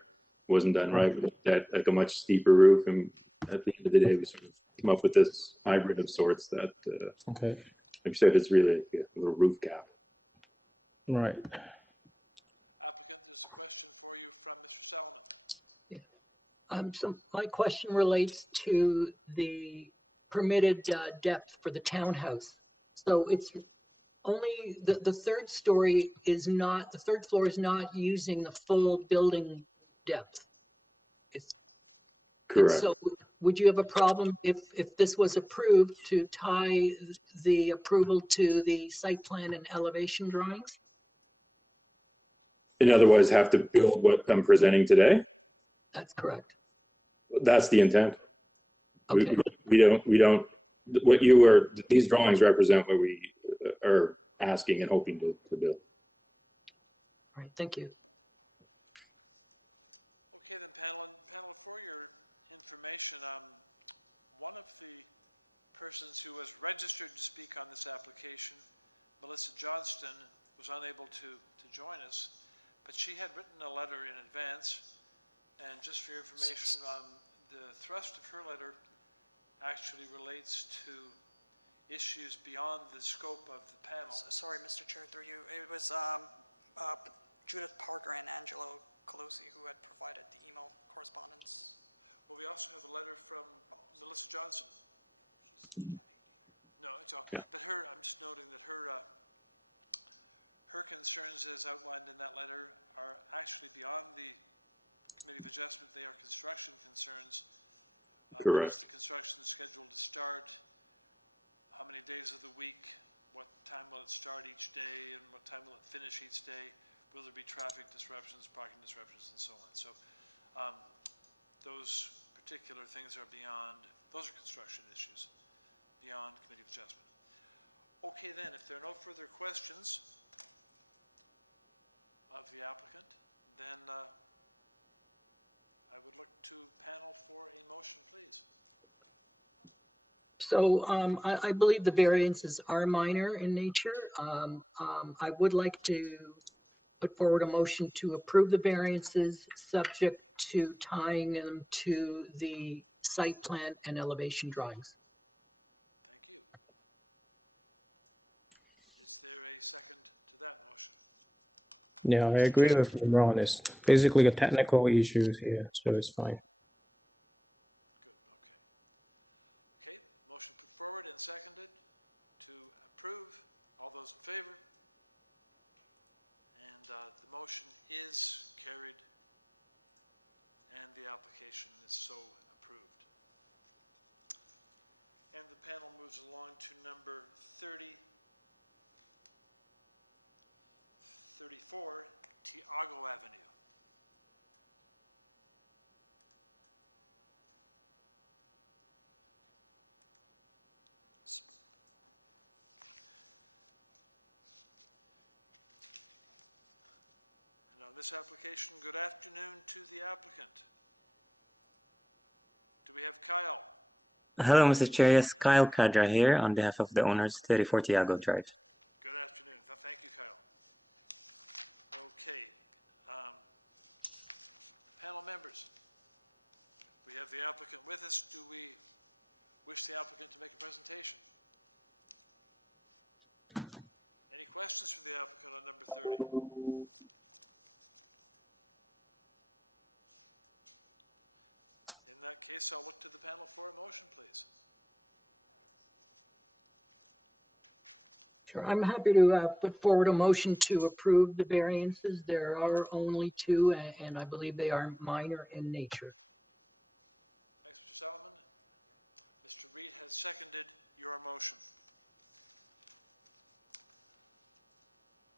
wasn't done right. We looked at like a much steeper roof, and at the end of the day, we sort of came up with this hybrid of sorts that, Okay, like you said, it's really a little roof gap. right. Applicant, there's a question for you from Mr. Salomon. So my question relates to the permitted depth for the townhouse. So it's only, the third story is not, the third floor is not using the full building depth. It's Correct. So would you have a problem if this was approved to tie the approval to the site plan and elevation drawings? And otherwise have to build what I'm presenting today? That's correct. That's the intent. Okay. We don't, these drawings represent what we are asking and hoping to build. All right, thank you. Okay, then panel, for your information, one of the persons who was registered to speak on this application, Melissa Johnston, was unable to join us, but she had written a letter in advance. And just for your information, the thrust of her letter actually relates to issues beyond the scope of the panel. Sorry, Mr. Chair, through you. It was Judith Parker and Angelo Colosi who had provided the email correspondence. Well, we also have a letter from Melissa Johnson. No, it's all. Yeah. But I'm just noting that her concerns, as outlined in that letter, are actually beyond the Committee of Adjustment. They are construction concerns. When is the construction scheduled to start? How many days of the week? What time will it start each day? And what time will it finish each day? Will there be traffic disruptions, parking disruptions, and so on? So those particular things are beyond, those are construction issues, beyond Committee of Adjustment. Okay then, if there are no further questions of the applicant, then I would look to panel for a motion, please. So I believe the variances are minor in nature. I would like to put forward a motion to approve the variances subject to tying them to the site plan and elevation drawings. Thank you. Is there a second to that motion? Yeah, I agree with Ron. It's basically a technical issues here, so it's fine. Good, okay. Okay, motion put forward and seconded to approve. All those in favor? And the motion is carried and the application is so approved. And the panel moves along to number 34, TIAGO Avenue. And on this application, good afternoon to the applicant. Do we have Kyle? Hello, Mr. Chair. Yes, Kyle Kadra here on behalf of the owners, 34 TIAGO Drive. Good afternoon. Thank you, Kyle. Okay. Panel members, we have the applicant with us. Do we wish the applicant to make a presentation? Any questions for the applicant on number 30? In that case, I'll look to the panel for a motion, please. Sure, I'm happy to put forward a motion to approve the variances. There are only two, and I believe they are minor in nature. Thanks, Mr. Salomon. Mr. Reed has seconded your motion.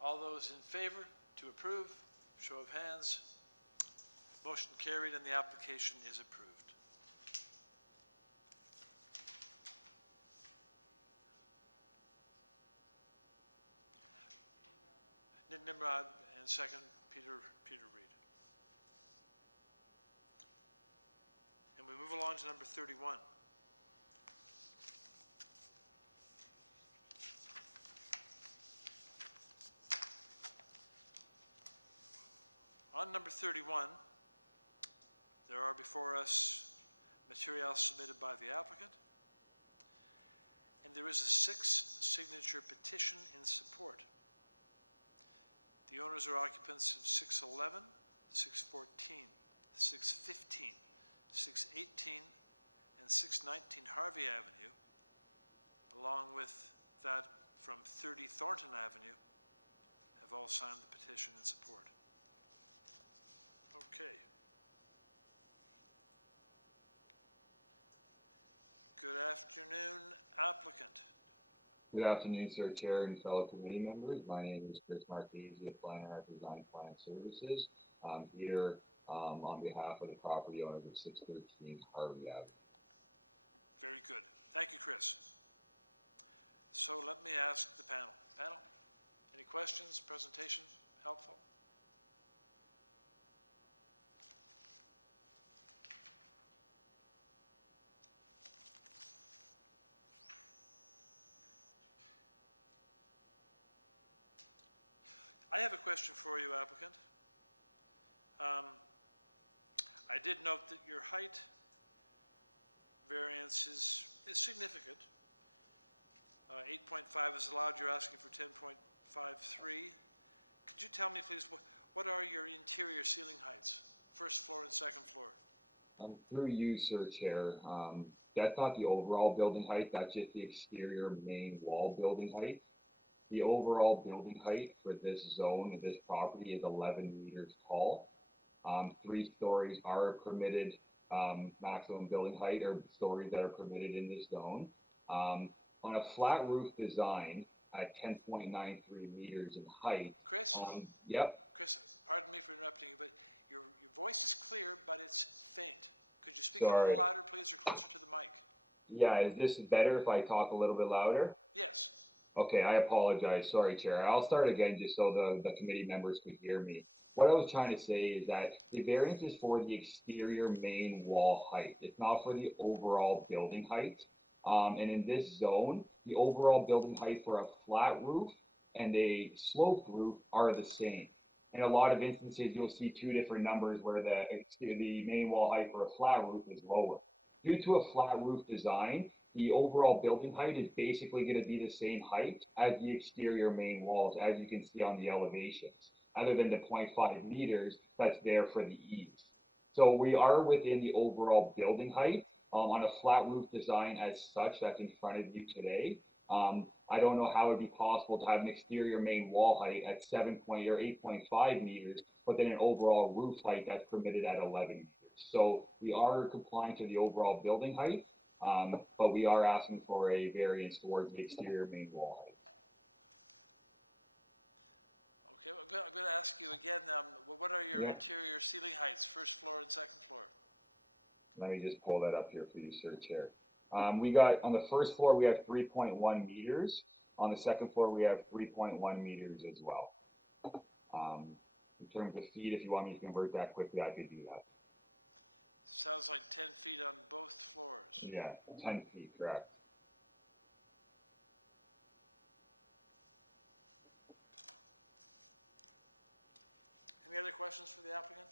All those in favor to approve, show of hands. Motion carried and the application is approved. Nimrod, and second, Peter Reed. And we move along to number 31. On number 31, there are before us materials submitted by the applicant, and there is a 6-signature petition in support. The owners are occupants of 611, 614, 615, 618, and 619 Harvie Avenue, along with that from 30 Thornton Avenue, have all signed the petition in support. Okay. Good afternoon, applicant. Good afternoon, Sir Chair and fellow committee members. My name is Chris Marchese of Planner Design Plan Services. I'm here on behalf of the property owners of 613 Harvie Avenue. Very good. Thank you, Chris. So let me ask the panel. Panel, any questions? Presentation helpful? I have a question for you, applicant. I did note that your height variance is significant. 8.5 is allowed, you're asking for 10.53. Could you tell me, please, what are your interior ceiling heights, first floor and second floor? Through you, Sir Chair, that's not the overall building height, that's just the exterior main wall building height. The overall building height for this zone of this property is 11 meters tall. 3 stories are permitted maximum building height, or stories that are permitted in this zone. On a flat roof design at 10.93 meters in height. Chris? Yep. Chris, pardon me for interrupting you, but your voice is clear, but it's faint. Could you speak Sorry. a little louder, please, or closer to the mic? Yeah, is this better if I talk a little bit louder? Yes. Okay, I apologize. Sorry, Chair. I'll start again just so the committee members could hear me. What I was trying to say is that the variance is for the exterior main wall height. It's not for the overall building height. And in this zone, the overall building height for a flat roof and a sloped roof are the same. In a lot of instances, you'll see 2 different numbers where the main wall height for a flat roof is lower. Due to a flat roof design, the overall building height is basically going to be the same height as the exterior main walls, as you can see on the elevations, other than the 0.5 meters that's there for the eaves. So we are within the overall building height on a flat roof design as such that's in front of you today. I don't know how it would be possible to have an exterior main wall height at 8.5 meters, but then an overall roof height that's permitted at 11 meters. So we are complying to the overall building height, but we are asking for a variance towards the exterior main wall height. Okay, I'm going to ask you again, what are your interior ceiling heights, first floor and second floor? Let me just pull that up here for you, Sir Chair. We got, on the first floor, we have 3.1 meters. On the second floor, we have 3.1 meters as well. In terms of feet, if you want me to convert that quickly, I could do that. Sounds like 10 feet on both floors. Yeah, 10 feet, correct. Any other questions for the applicant?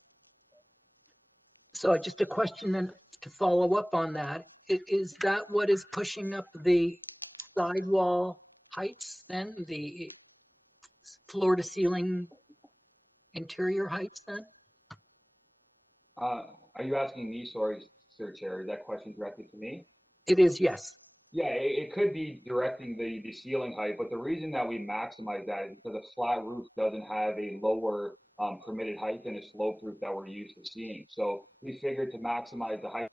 So just a question then to follow up on that. Is that what is pushing up the sidewall heights then, the floor to ceiling interior heights then? Are you asking me, sorry, Sir Chair, is that question directed to me? It is, yes. Yeah, it could be directing the ceiling height, but the reason that we maximize that is because a flat roof doesn't have a lower permitted height than a sloped roof that we're used to seeing. So we figured to maximize the height,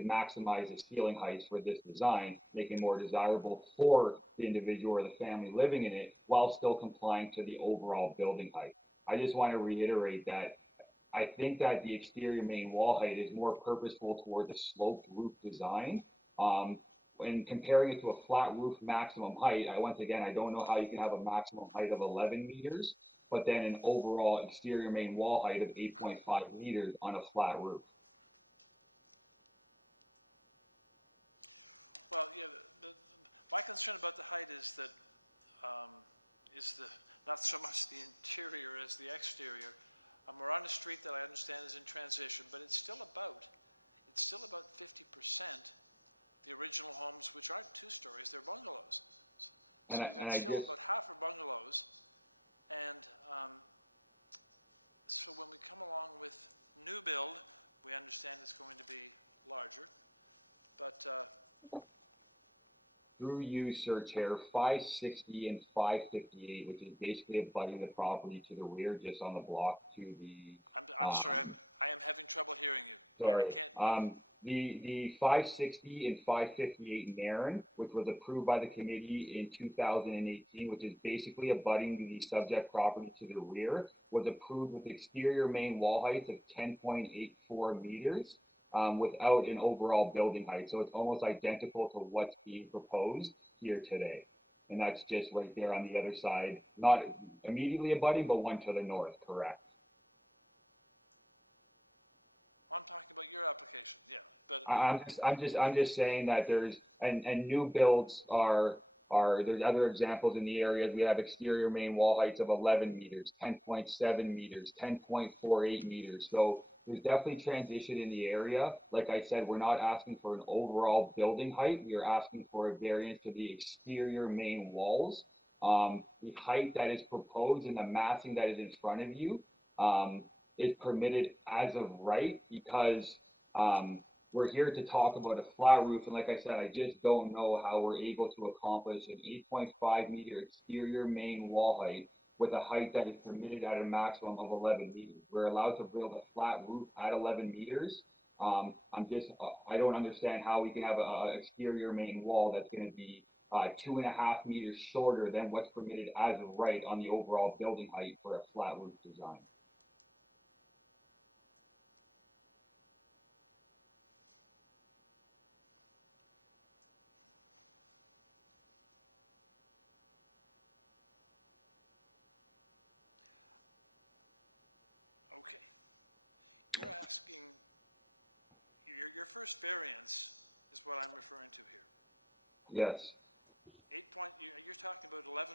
maximize the ceiling heights for this design, make it more desirable for the individual or the family living in it while still complying to the overall building height. I just want to reiterate that I think that the exterior main wall height is more purposeful toward the sloped roof design. and comparing it to a flat roof maximum height, once again, I don't know how you can have a maximum height of 11 meters, but then an overall exterior main wall height of 8.5 meters on a flat roof. Well, yeah, my concern about the height is that, not so much the interior as the exterior. We're on a street that I understand is in transition, but it's still about 50% the original homes, which aren't 2 stories, they're bungalows. So you've got still about half are bungalows. And so when we come along with new build, we understand it's going to be larger. But through you, Sir Chair, 560 and 558, which is basically abutting the property to the rear, just on the block to the. I'm sorry, I am having trouble hearing you. Sorry. I can't. The 560 and 558 Marin, which was approved by the committee in 2018, which is basically abutting the subject property to the rear, was approved with exterior main wall height of 10.84 meters. Without an overall building height. So it's almost identical to what's being proposed here today. And that's just right there on the other side, not immediately abutting, but one to the north, correct? I'm talking about your application, yeah. But I'm just saying that there's, and new builds are, there's other examples in the area. We have exterior main wall heights of 11 meters, 10.7 meters, 10.48 meters. So there's definitely transition in the area. Like I said, we're not asking for an overall building height. We are asking for a variance to the exterior main walls. The height that is proposed and the massing that is in front of you is permitted as of right, because we're here to talk about a flat roof. And like I said, I just don't know how we're able to accomplish an 8.5 meter exterior main wall height with a height that is permitted at a maximum of 11 meters. We're allowed to build a flat roof at 11 meters. I don't understand how we can have an exterior main wall that's going to be 2.5 meters shorter than what's permitted as of right on the overall building height for a flat roof design. okay. You're asking, your first variance is what I'm referring to here. Yes. You're talking about 11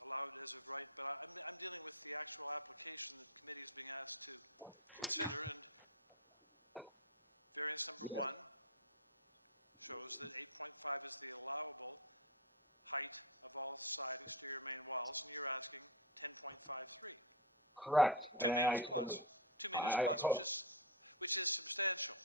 allowed as of right, but I'm dealing with the actual application that the committee is being asked to consider, and variance number 1 shows that 8.5 is the allowable height of all side exterior main walls, and you're asking 10.53. Correct. 2 meters plus. 2 meters plus, which is substantial.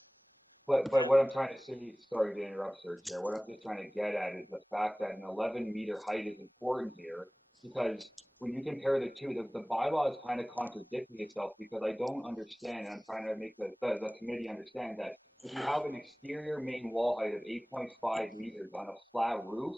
But what I'm trying to say, sorry to interrupt, Sir Chair, what I'm just trying to get at is the fact that an 11 meter height is important here, because when you compare the two, the bylaw is kind of contradicting itself, because I don't understand, and I'm trying to make the committee understand that if you have an exterior main wall height of 8.5 meters on a flat roof,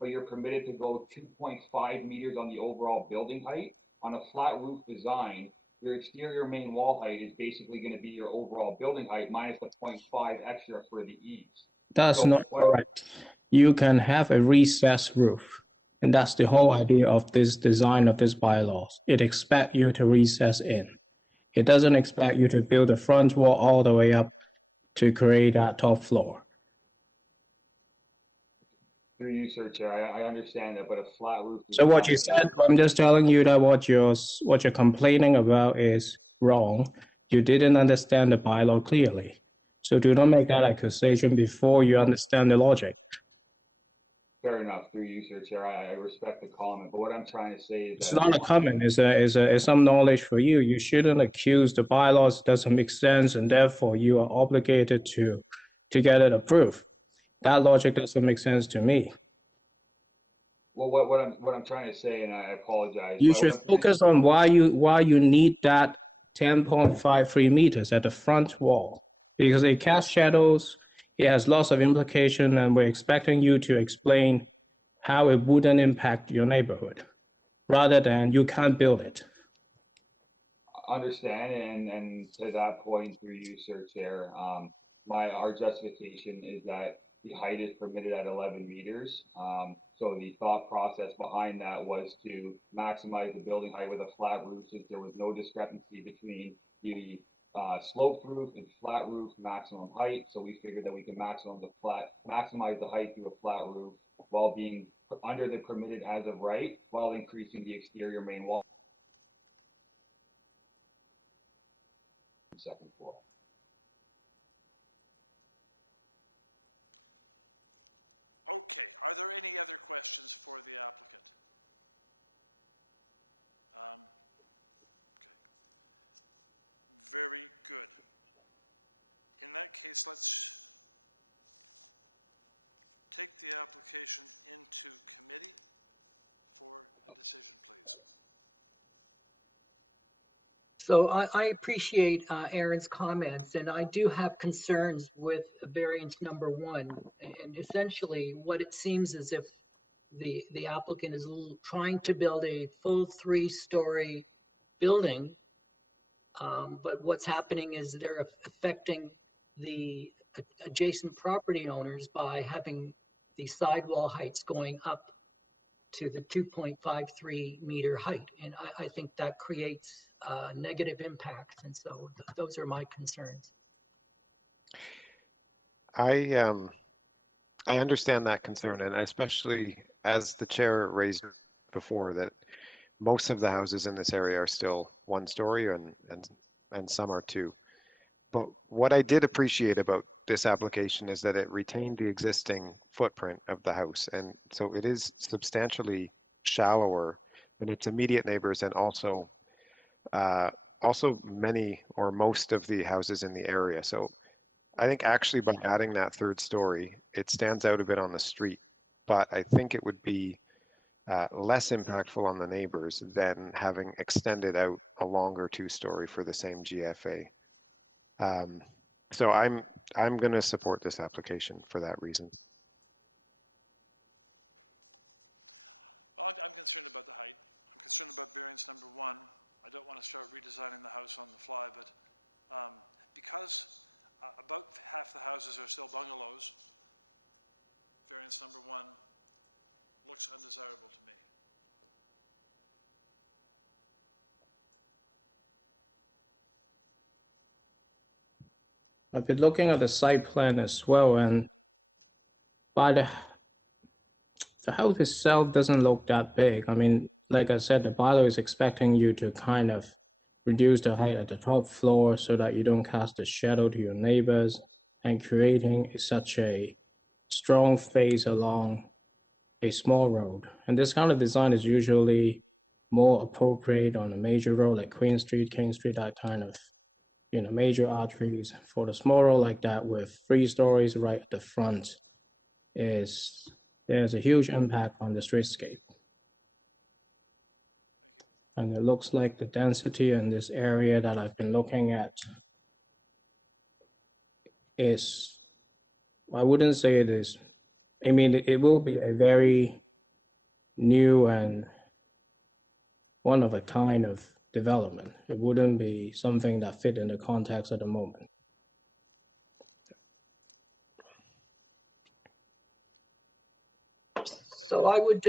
but you're permitted to go 2.5 meters on the overall building height, on a flat roof design, your exterior main wall height is basically going to be your overall building height minus the 0.5 extra for the eaves. That's not correct. You can have a recessed roof. And that's the whole idea of this design of this bylaws. It expects you to recess in. It doesn't expect you to build the front wall all the way up to create that top floor. Through you, Sir Chair, I understand that, but a flat roof. So what you said, I'm just telling you that what you're complaining about is wrong. You didn't understand the bylaw clearly. So do not make that accusation before you understand the logic. Fair enough. Through you, Sir Chair, I respect the comment, but what I'm trying to say is it's that not a comment. It's some knowledge for you. You shouldn't accuse the bylaws doesn't make sense, and therefore you are obligated to get it approved. That logic doesn't make sense to me. Well, what I'm trying to say, and I apologize. You should focus on why you need that 10.53 meters at the front wall, because it casts shadows. It has lots of implication, and we're expecting you to explain how it wouldn't impact your neighborhood, rather than you can't build it. Understand, and to that point, through you, Sir Chair, our justification is that the height is permitted at 11 meters. So the thought process behind that was to maximize the building height with a flat roof, since there was no discrepancy between the sloped roof and flat roof maximum height. So we figured that we can maximize the height through a flat roof while being under the permitted as of right, while increasing the exterior main wall. Second floor. Okay, are there any other questions for the applicant? Okay. Very good. In that case, let's take the application into committee for a decision, please. So I appreciate Aaron's comments, and I do have concerns with variance number 1. And essentially, what it seems as if the applicant is trying to build a full 3-story building, but what's happening is they're affecting the adjacent property owners by having the sidewall heights going up to the 2.53 meter height. And I think that creates negative impacts. And so those are my concerns. I understand that concern, and especially as the chair raised before, that most of the houses in this area are still 1-story and some are 2. But what I did appreciate about this application is that it retained the existing footprint of the house, and so it is substantially shallower than its immediate neighbors, and also many or most of the houses in the area. So I think actually by adding that 3rd story, it stands out a bit on the street, but I think it would be less impactful on the neighbors than having extended out a longer 2-story for the same GFA. So I'm going to support this application for that reason. Well, I'm concerned about the height. I'm concerned about variance number 1. I don't want to start redesigning the house on the fly, but because about half the houses are still bungalows, variance number 1 looks undesirable to me. I've been looking at the site plan as well, and by the house itself doesn't look that big. I mean, like I said, the bylaw is expecting you to kind of reduce the height at the top floor so that you don't cast a shadow to your neighbors, and creating such a strong face along a small road. And this kind of design is usually more appropriate on a major road like Queen Street, King Street, that kind of, major arteries. For the small road like that with 3 stories right at the front, there's a huge impact on the streetscape. And it looks like the density in this area that I've been looking at is, I wouldn't say it is, I mean, it will be a very new and one of a kind of development. It wouldn't be something that fit in the context of the moment. So I would,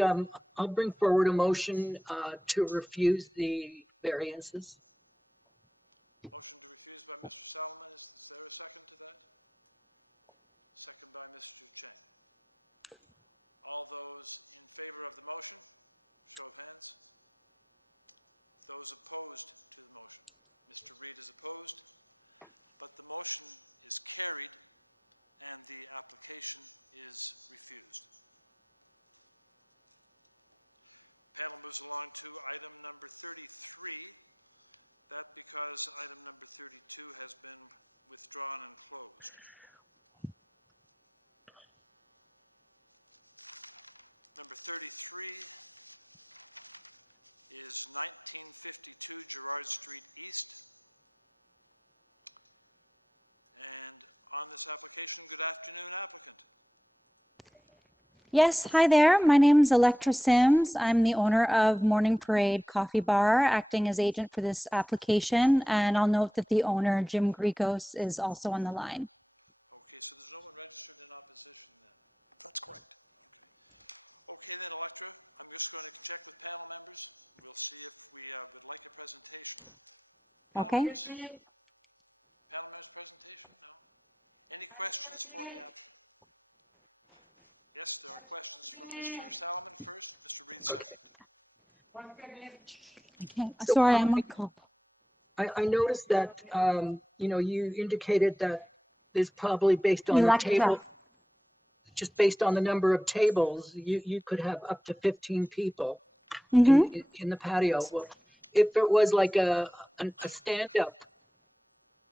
I'll bring forward a motion to refuse the variances. Motion to refuse by Mr. Salomon. Is there a second to that? Second by Mr. Cheng. All those in favor of the motion, show of hands. Those opposed to the motion. Mr. Reid is opposed, but the motion is carried and the application is refused. Panel moves along to item number 33. That because item number 32 has been withdrawn and closed. Number 33 is 1952 Gerrard Street East. And on this application, good afternoon, applicant. Yes, hi there. My name is Electra Sims. I'm the owner of Morning Parade Coffee Bar, acting as agent for this application. And I'll note that the owner, Jim Gricos, is also on the line. Okay, so there's no one registered in opposition then? That's correct. Okay then, Electra, I'm just going to check with panel members. We'll see if we would like a presentation. Panel Okay. members? Panel members presentation? No? Any questions for the applicant? Yes, there are questions from Mr. Salomon first, Mr. Reed second. Okay. Sorry, I'm on call. I noticed that, you know, you indicated that there's probably based on the Electra. table, just based on the number of tables, you could have up to 15 people in the patio. Well, if it was like a stand-up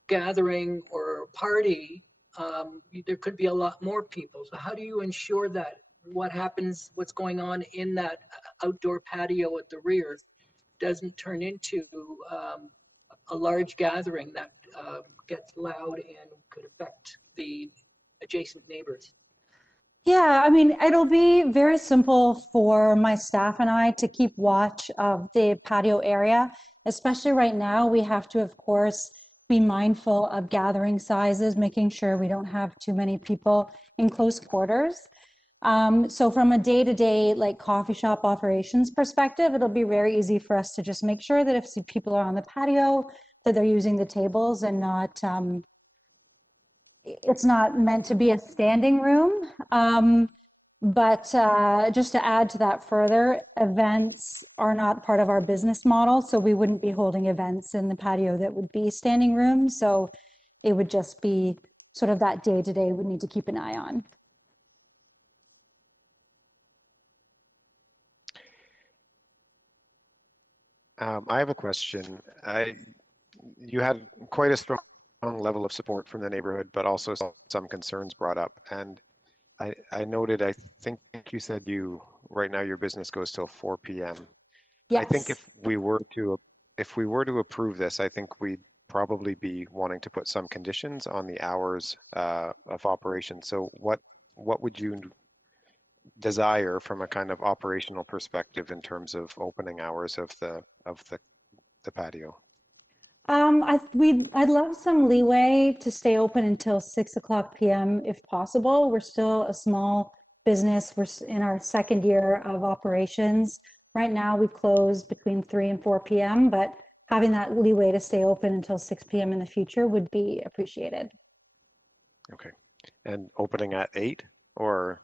gathering or party, there could be a lot more people. So how do you ensure that what happens, what's going on in that outdoor patio at the rear doesn't turn into a large gathering that gets loud and could affect the adjacent neighbors? Yeah, I mean, it'll be very simple for my staff and I to keep watch of the patio area. Especially right now, we have to, of course, be mindful of gathering sizes, making sure we don't have too many people in close quarters. So from a day-to-day like coffee shop operations perspective, it'll be very easy for us to just make sure that if people are on the patio, that they're using the tables and not, it's not meant to be a standing room. But just to add to that further, events are not part of our business model, so we wouldn't be holding events in the patio that would be standing rooms. So it would just be sort of that day-to-day we need to keep an eye on. I have a question. You had quite a strong level of support from the neighborhood, but also some concerns brought up. And I noted, I think you said right now your business goes till 4 p.m. Yes. I think if we were to approve this, I think we'd probably be wanting to put some conditions on the hours of operation. So what would you desire from a kind of operational perspective in terms of opening hours of the patio? I'd love some leeway to stay open until 6:00 p.m. if possible. We're still a small business. We're in our second year of operations. Right now we close between 3 and 4 p.m., but having that leeway to stay open until 6 p.m. in the future would be appreciated. Okay. And opening at 8 or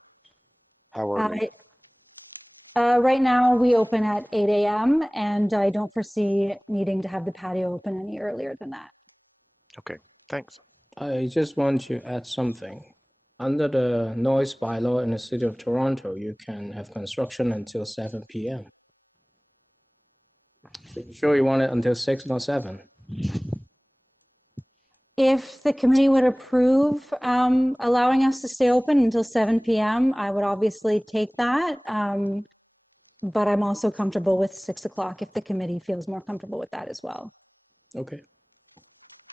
how early? Right now we open at 8 a.m. and I don't foresee needing to have the patio open any earlier than that. Okay, thanks. I just want to add something. Under the noise bylaw in the city of Toronto, you can have construction until 7 p.m. So you sure you want it until 6, not 7? If the committee would approve allowing us to stay open until 7 p.m., I would obviously take that. But I'm also comfortable with 6:00 if the committee feels more comfortable with that as well. Okay.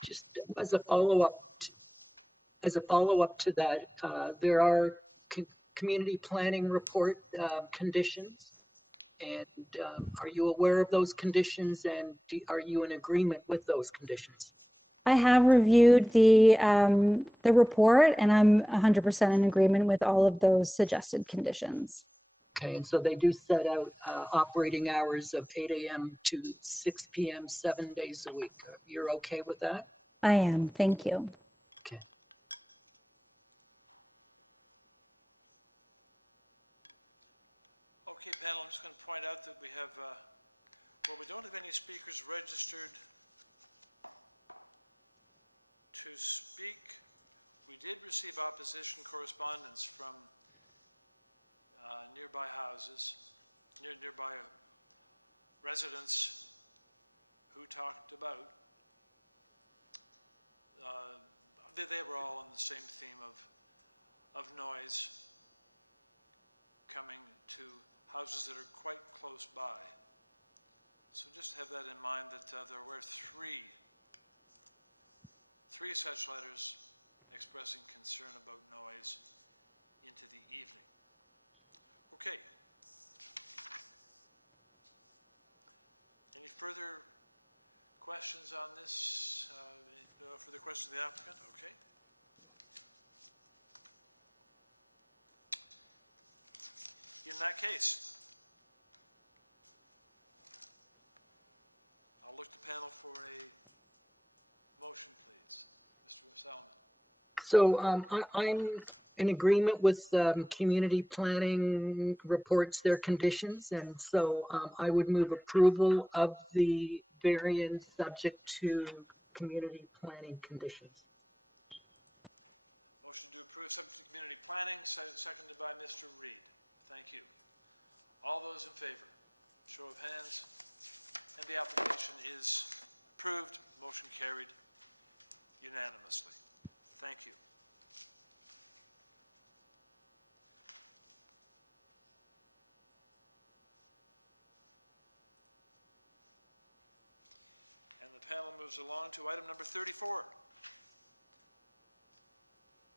Just as a follow-up to that, there are community planning report conditions. And are you aware of those conditions, and are you in agreement with those conditions? I have reviewed the report, and I'm 100% in agreement with all of those suggested conditions. Okay, and so they do set out operating hours of 8 a.m. to 6 p.m. 7 days a week. You're okay with that? I am, thank you. Okay. Okay, panel, I'm just going to point out that we have, well, we don't have any speakers registered to speak. We did receive opposition correspondence from nearby houses, nearby residents who talked about, they were all on the same theme of noise coming to houses that are quite close by. So just have that in mind that there were three such letters expressing concern about noise into the evening. Okay. Any further questions on this? No further questions of the applicant? Okay. In that case, I'll look to panel for a motion, please. Mr. Salmon. So I'm in agreement with community planning reports their conditions, and so I would move approval of the variance subject to community planning conditions. Motion to approve subject to community planning, seconded by Mr. Reed. Thank you. All those in favor, show of hands, and the application is approved. Motion carried unanimously. Thank you. And the panel moves along to item number 34.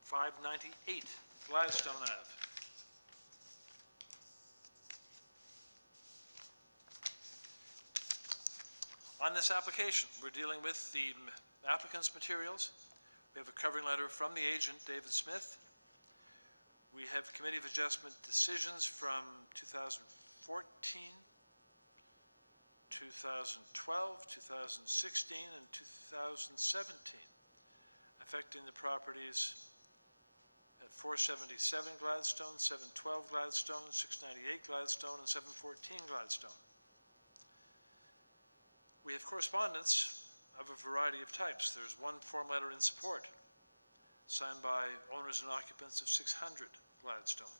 598 Gladstone Ave. On this application, we're dealing with the applicant's materials. We have a covering letter from the agent, David Smith. We have Committee of Adjustment decisions from 2014, 2012, 2016, and 2017, affecting the properties at 477 Gladstone, 712 Gladstone, 698 Gladstone, and 714 Gladstone. We have correspondence of a variety of types. There's one form letter in support, signed by owners and occupants of 600 Gladstone.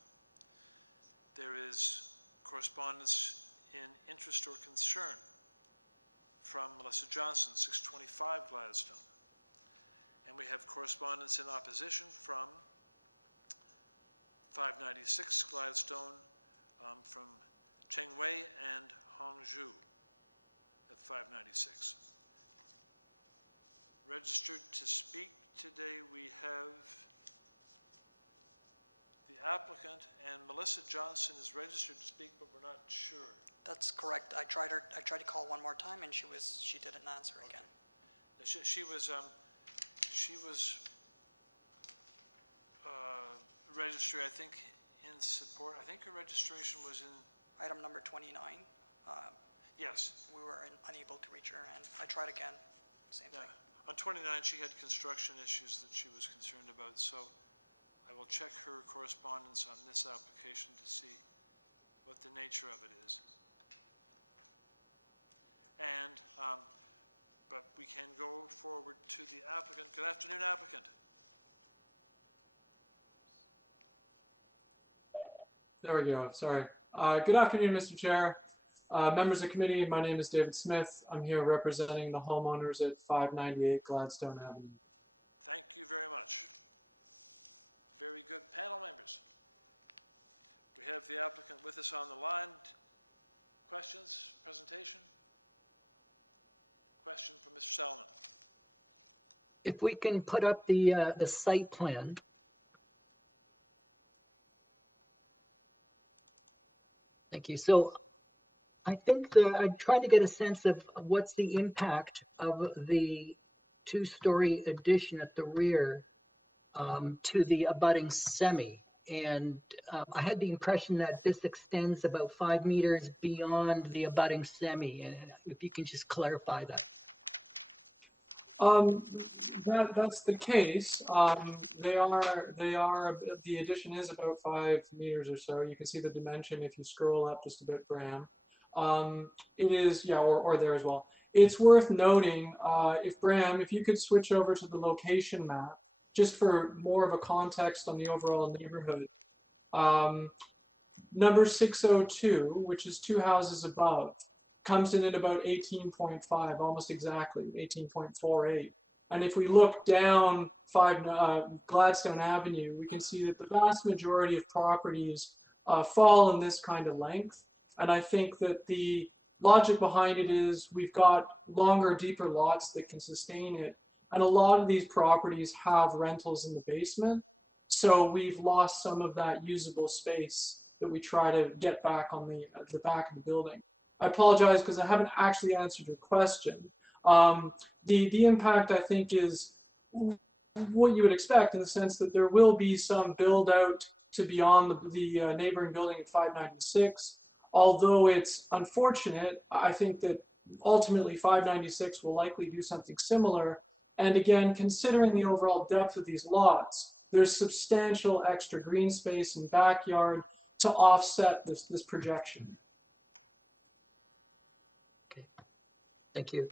There is correspondence in interest or concern from Melissa Johnson, 625 Gladstone. And we have correspondence in opposition from 596 Gladstone, from Cheng Wei and Hongzhou at 596. Registered to speak today, we have the applicant, and Melissa Johnson is registered to speak, but we're not sure. That's correct. I tried to call one more time, and she didn't answer again. She was registry, I think, in support. I think her registration was in item number 29. Yes. We were unable to reach her, and I tried again. Same thing. On 29, she had construction issues that she was concerned about, so I will check her correspondence on this application to see what the nature of it is. And, but we can go forward to the applicant. Good afternoon, applicant. There we go, sorry. Good afternoon, Mr. Chair. Members of the committee, my name is David Smith. I'm here representing the homeowners at 598 Gladstone Avenue. Thank you very much. Very good. Panel members, we have the applicant with us on the line. Questions, presentation? Question from Mr. Salmon. If we can put up the site plan. Thank you. So I think I tried to get a sense of what's the impact of the two-story addition at the rear to the abutting semi. And I had the impression that this extends about 5 meters beyond the abutting semi. And if you can just clarify that. That's the case. The addition is about 5 meters or so. You can see the dimension if you scroll up just a bit, Graham. It is, yeah, or there as well. It's worth noting, if you could switch over to the location map, just for more of a context on the overall neighborhood. Number 602, which is 2 houses above, comes in at about 18.5, almost exactly, 18.48. And if we look down Gladstone Avenue, we can see that the vast majority of properties fall in this kind of length. And I think that the logic behind it is we've got longer, deeper lots that can sustain it. And a lot of these properties have rentals in the basement. So we've lost some of that usable space that we try to get back on the back of the building. I apologize because I haven't actually answered your question. The impact, I think, is what you would expect in the sense that there will be some build out to be on the neighboring building at 596. Although it's unfortunate, I think that ultimately 596 will likely do something similar. And again, considering the overall depth of these lots, there's substantial extra green space and backyard to offset this projection. Okay, thank you.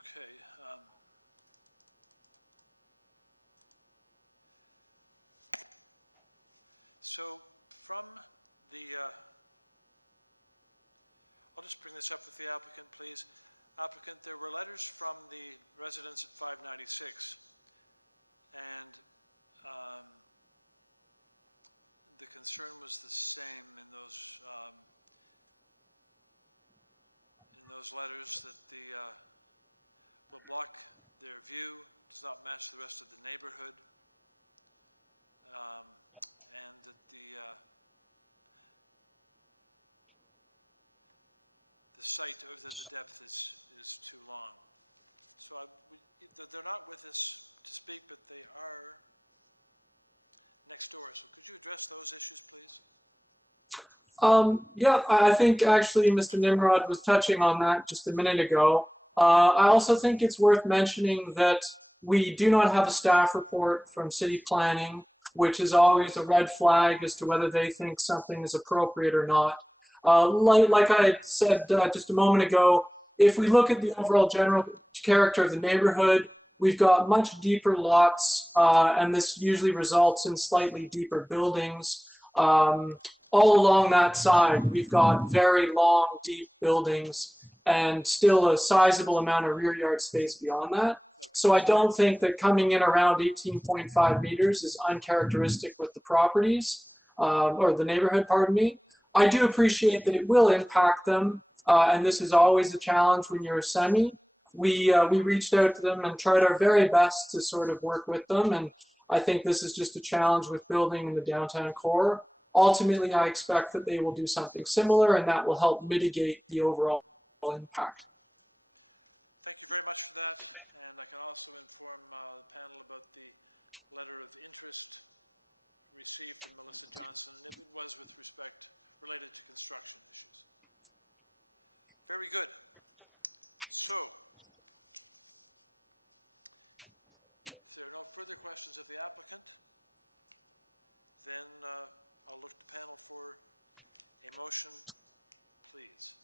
Okay. So from the, I'll just bring this up with the applicant, please. Applicant, there were letters from the residents at 596, and the concern was the same in those letters, that the will block their view, does not match the rest of the neighborhood, and that the site, or the depth is too long. So they're not with us to speak, but they are next door. So could you address those issues, please? Yeah, I think actually Mr. Nimrod was touching on that just a minute ago. I also think it's worth mentioning that we do not have a staff report from city planning, which is always a red flag as to whether they think something is appropriate or not. Like I said just a moment ago, if we look at the overall general character of the neighborhood, we've got much deeper lots, and this usually results in slightly deeper buildings. All along that side, we've got very long, deep buildings and still a sizable amount of rear yard space beyond that. So I don't think that coming in around 18.5 meters is uncharacteristic with the properties, or the neighborhood, pardon me. I do appreciate that it will impact them, and this is always a challenge when you're a semi. We reached out to them and tried our very best to sort of work with them, and I think this is just a challenge with building in the downtown core. Ultimately, I expect that they will do something similar, and that will help mitigate the overall impact. Thank you very much for that, and I can also inform the panel about the letter of interest received from Melissa Johnson. It was with respect related to construction issues. Very good. So, if there are no further questions of the applicant, then I'll look to the panel for a motion, please.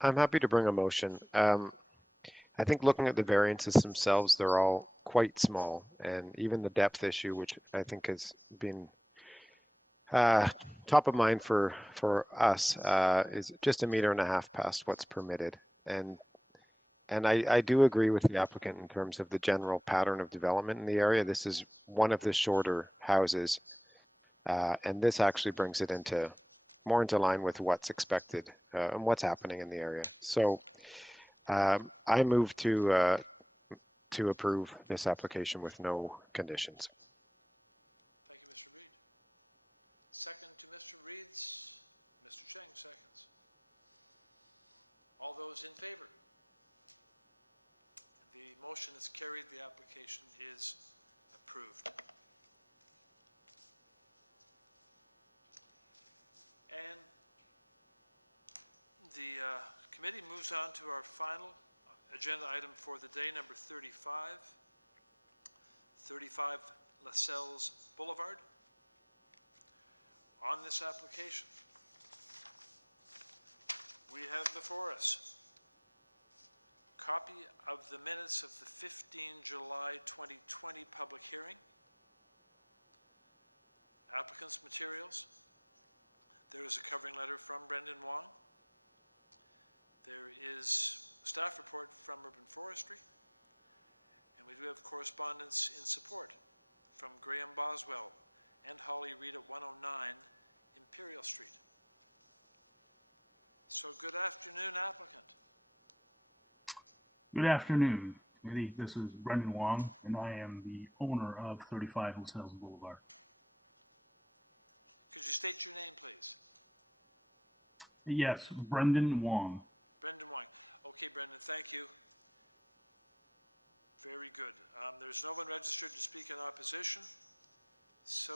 I'm happy to bring a motion. I think looking at the variances themselves, they're all quite small, and even the depth issue, which I think has been top of mind for us, is just 1.5 meters past what's permitted. And I do agree with the applicant in terms of the general pattern of development in the area. This is one of the shorter houses, and this actually brings it more into line with what's expected and what's happening in the area. So I move to approve this application with no conditions. Thank you, Mr. Reed. Second to Mr. Reed's, Mr. Cheng seconds. All those in favor? The motion is carried. The application is approved. And the committee moves on to our final agenda item for the day, number 35, 35 LaScelles Boulevard. On this application, we have before us copy of the minutes of the 15 July 2020 public hearing, applicant's materials. There is a covering letter from Brendan Wong. There is staff report from Urban Forestry, and we do have correspondence in support from Graham Boswell and Holly Reed at 109 Imperial Street. So good afternoon, applicant. Good afternoon. committee. This is Brendan Wong, and I am the owner of 35 LaScelles Boulevard. Could you state your name, please? Yes, Brendan Wong. Brendan Wong. Okay, Brendan, thank you. Very good. There's no one registered to speak in opposition. So,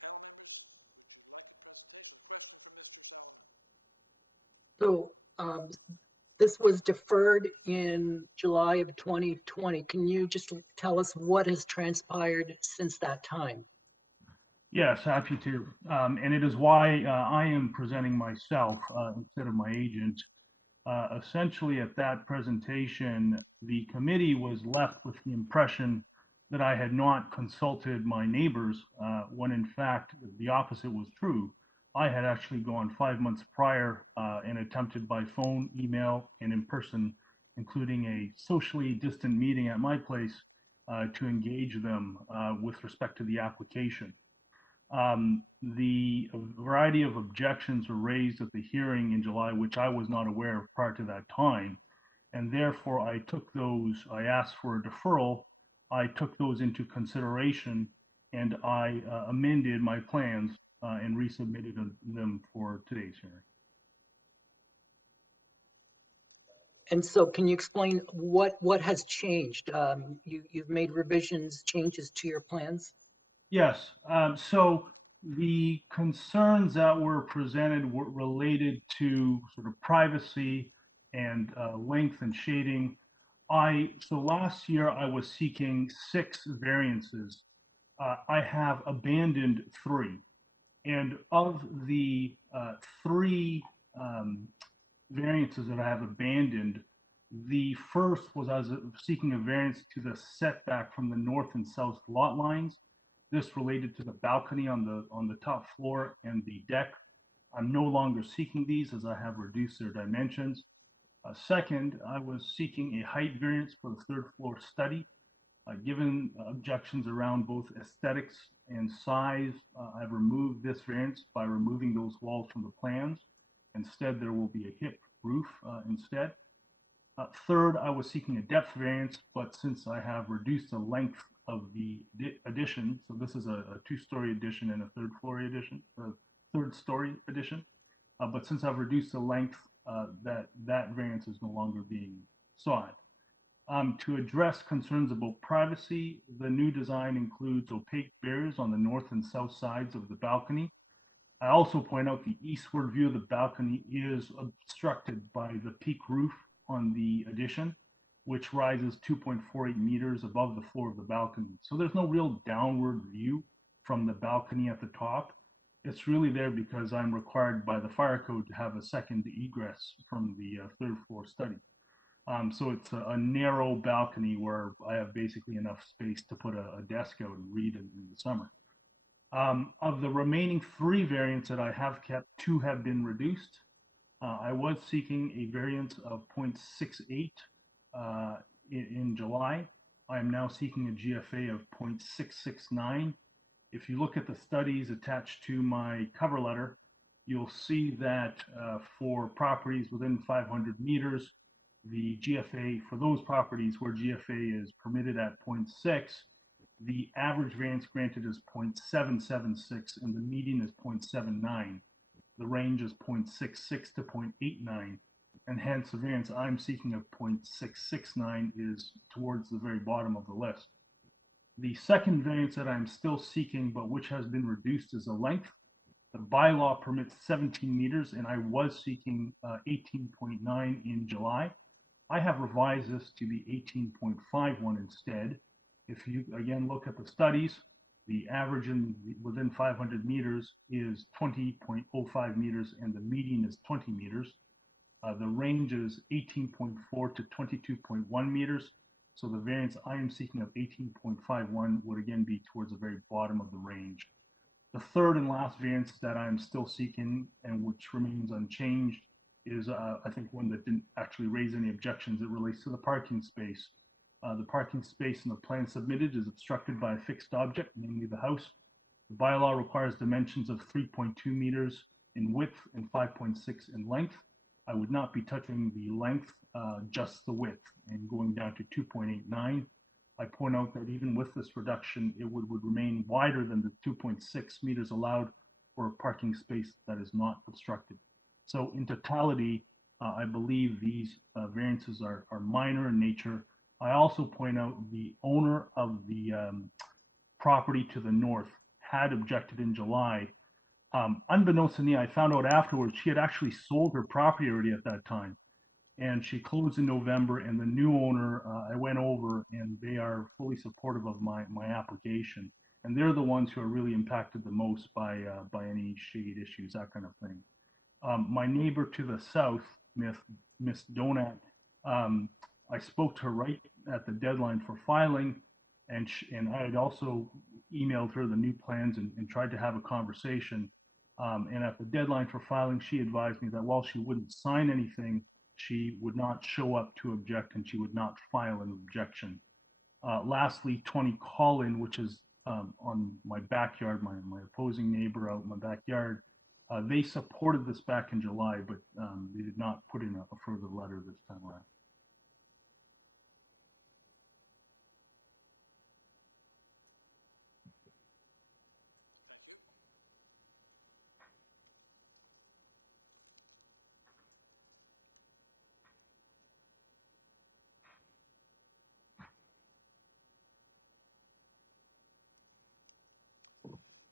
panel members, would you like a presentation? A question from Mr. Salomon. So this was deferred in July of 2020. Can you just tell us what has transpired since that time? Yes, happy to. And it is why I am presenting myself instead of my agent. Essentially, at that presentation, the committee was left with the impression that I had not consulted my neighbors, when in fact the opposite was true. I had actually gone 5 months prior and attempted by phone, email, and in person, including a socially distant meeting at my place, to engage them with respect to the application. The variety of objections were raised at the hearing in July, which I was not aware of prior to that time. And therefore, I asked for a deferral, I took those into consideration, and I amended my plans and resubmitted them for today's hearing. And so can you explain what has changed? You've made revisions, changes to your plans? Yes, so the concerns that were presented were related to sort of privacy and length and shading. So last year I was seeking 6 variances. I have abandoned 3. And of the 3 variances that I have abandoned, the first was I was seeking a variance to the setback from the north and south lot lines. This related to the balcony on the top floor and the deck. I'm no longer seeking these as I have reduced their dimensions. Second, I was seeking a height variance for the 3rd floor study. Given objections around both aesthetics and size, I've removed this variance by removing those walls from the plans. Instead, there will be a hip roof instead. Third, I was seeking a depth variance, but since I have reduced the length of the addition, so this is a 2-story addition and a 3rd floor addition, or 3rd story addition, but since I've reduced the length, that variance is no longer being sought. To address concerns about privacy, the new design includes opaque barriers on the north and south sides of the balcony. I also point out the eastward view of the balcony is obstructed by the peak roof on the addition, which rises 2.48 meters above the floor of the balcony. So there's no real downward view from the balcony at the top. It's really there because I'm required by the fire code to have a second egress from the 3rd floor study. So it's a narrow balcony where I have basically enough space to put a desk out and read in the summer. Of the remaining 3 variants that I have kept, 2 have been reduced. I was seeking a variance of 0.68 in July. I am now seeking a GFA of 0.669. If you look at the studies attached to my cover letter, you'll see that for properties within 500 meters, the GFA for those properties where GFA is permitted at 0.6, the average variance granted is 0.776 and the median is 0.79. The range is 0.66 to 0.89, and hence the variance I'm seeking of 0.669 is towards the very bottom of the list. The second variance that I'm still seeking, but which has been reduced, is the length. The bylaw permits 17 meters, and I was seeking 18.9 in July. I have revised this to be 18.51 instead. If you again look at the studies, the average within 500 meters is 20.05 meters and the median is 20 meters. The range is 18.4 to 22.1 meters. So the variance I am seeking of 18.51 would again be towards the very bottom of the range. The third and last variance that I am still seeking and which remains unchanged is I think one that didn't actually raise any objections. It relates to the parking space. The parking space in the plan submitted is obstructed by a fixed object, namely the house. The bylaw requires dimensions of 3.2 meters in width and 5.6 in length. I would not be touching the length, just the width. and going down to 2.89. I point out that even with this reduction, it would remain wider than the 2.6 meters allowed for a parking space that is not obstructed. So in totality, I believe these variances are minor in nature. I also point out the owner of the property to the north had objected in July. Unbeknownst to me, I found out afterwards she had actually sold her property already at that time. And she closed in November, and the new owner, I went over, and they are fully supportive of my application. And they're the ones who are really impacted the most by any shade issues, that kind of thing. My neighbor to the south, Miss Donat, I spoke to her right at the deadline for filing, and I had also emailed her the new plans and tried to have a conversation. And at the deadline for filing, she advised me that while she wouldn't sign anything, she would not show up to object and she would not file an objection. Lastly, 20 Collin, which is on my backyard, my opposing neighbor out in my backyard, they supported this back in July, but they did not put in a further letter this time around. Thank you.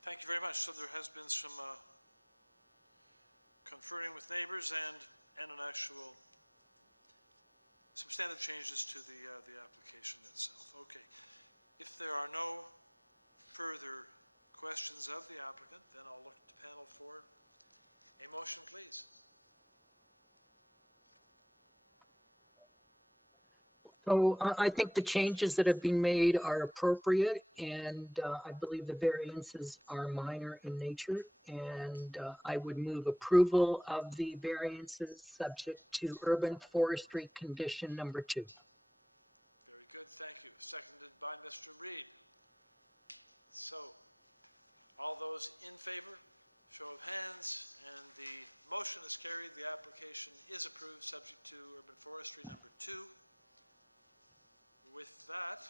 Thank you very much. So there has been some conferring with neighbors and some standard changes to the application itself. Okay. If there are no further questions of the applicant, then I'll look to panel for a motion, please. So I think the changes that have been made are appropriate, and I believe the variances are minor in nature, and I would move approval of the variances subject to urban forestry condition number 2. Very good, thank you. Seconded by Mr. Reid. So, all those in favor, show of hands, and the motion is carried. The application is approved subject to urban forestry number 2. With that,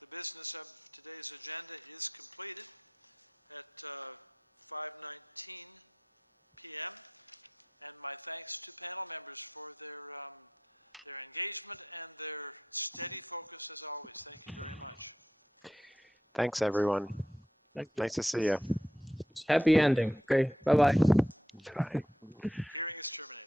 the business of today's agenda is completed at 5:19 p.m. And my thanks to panel members for their engagement and their steady focus as always. Thank you very much. Thanks, everyone. Nice to see you. Happy ending. Okay, bye-bye. Bye. Hearing is terminated.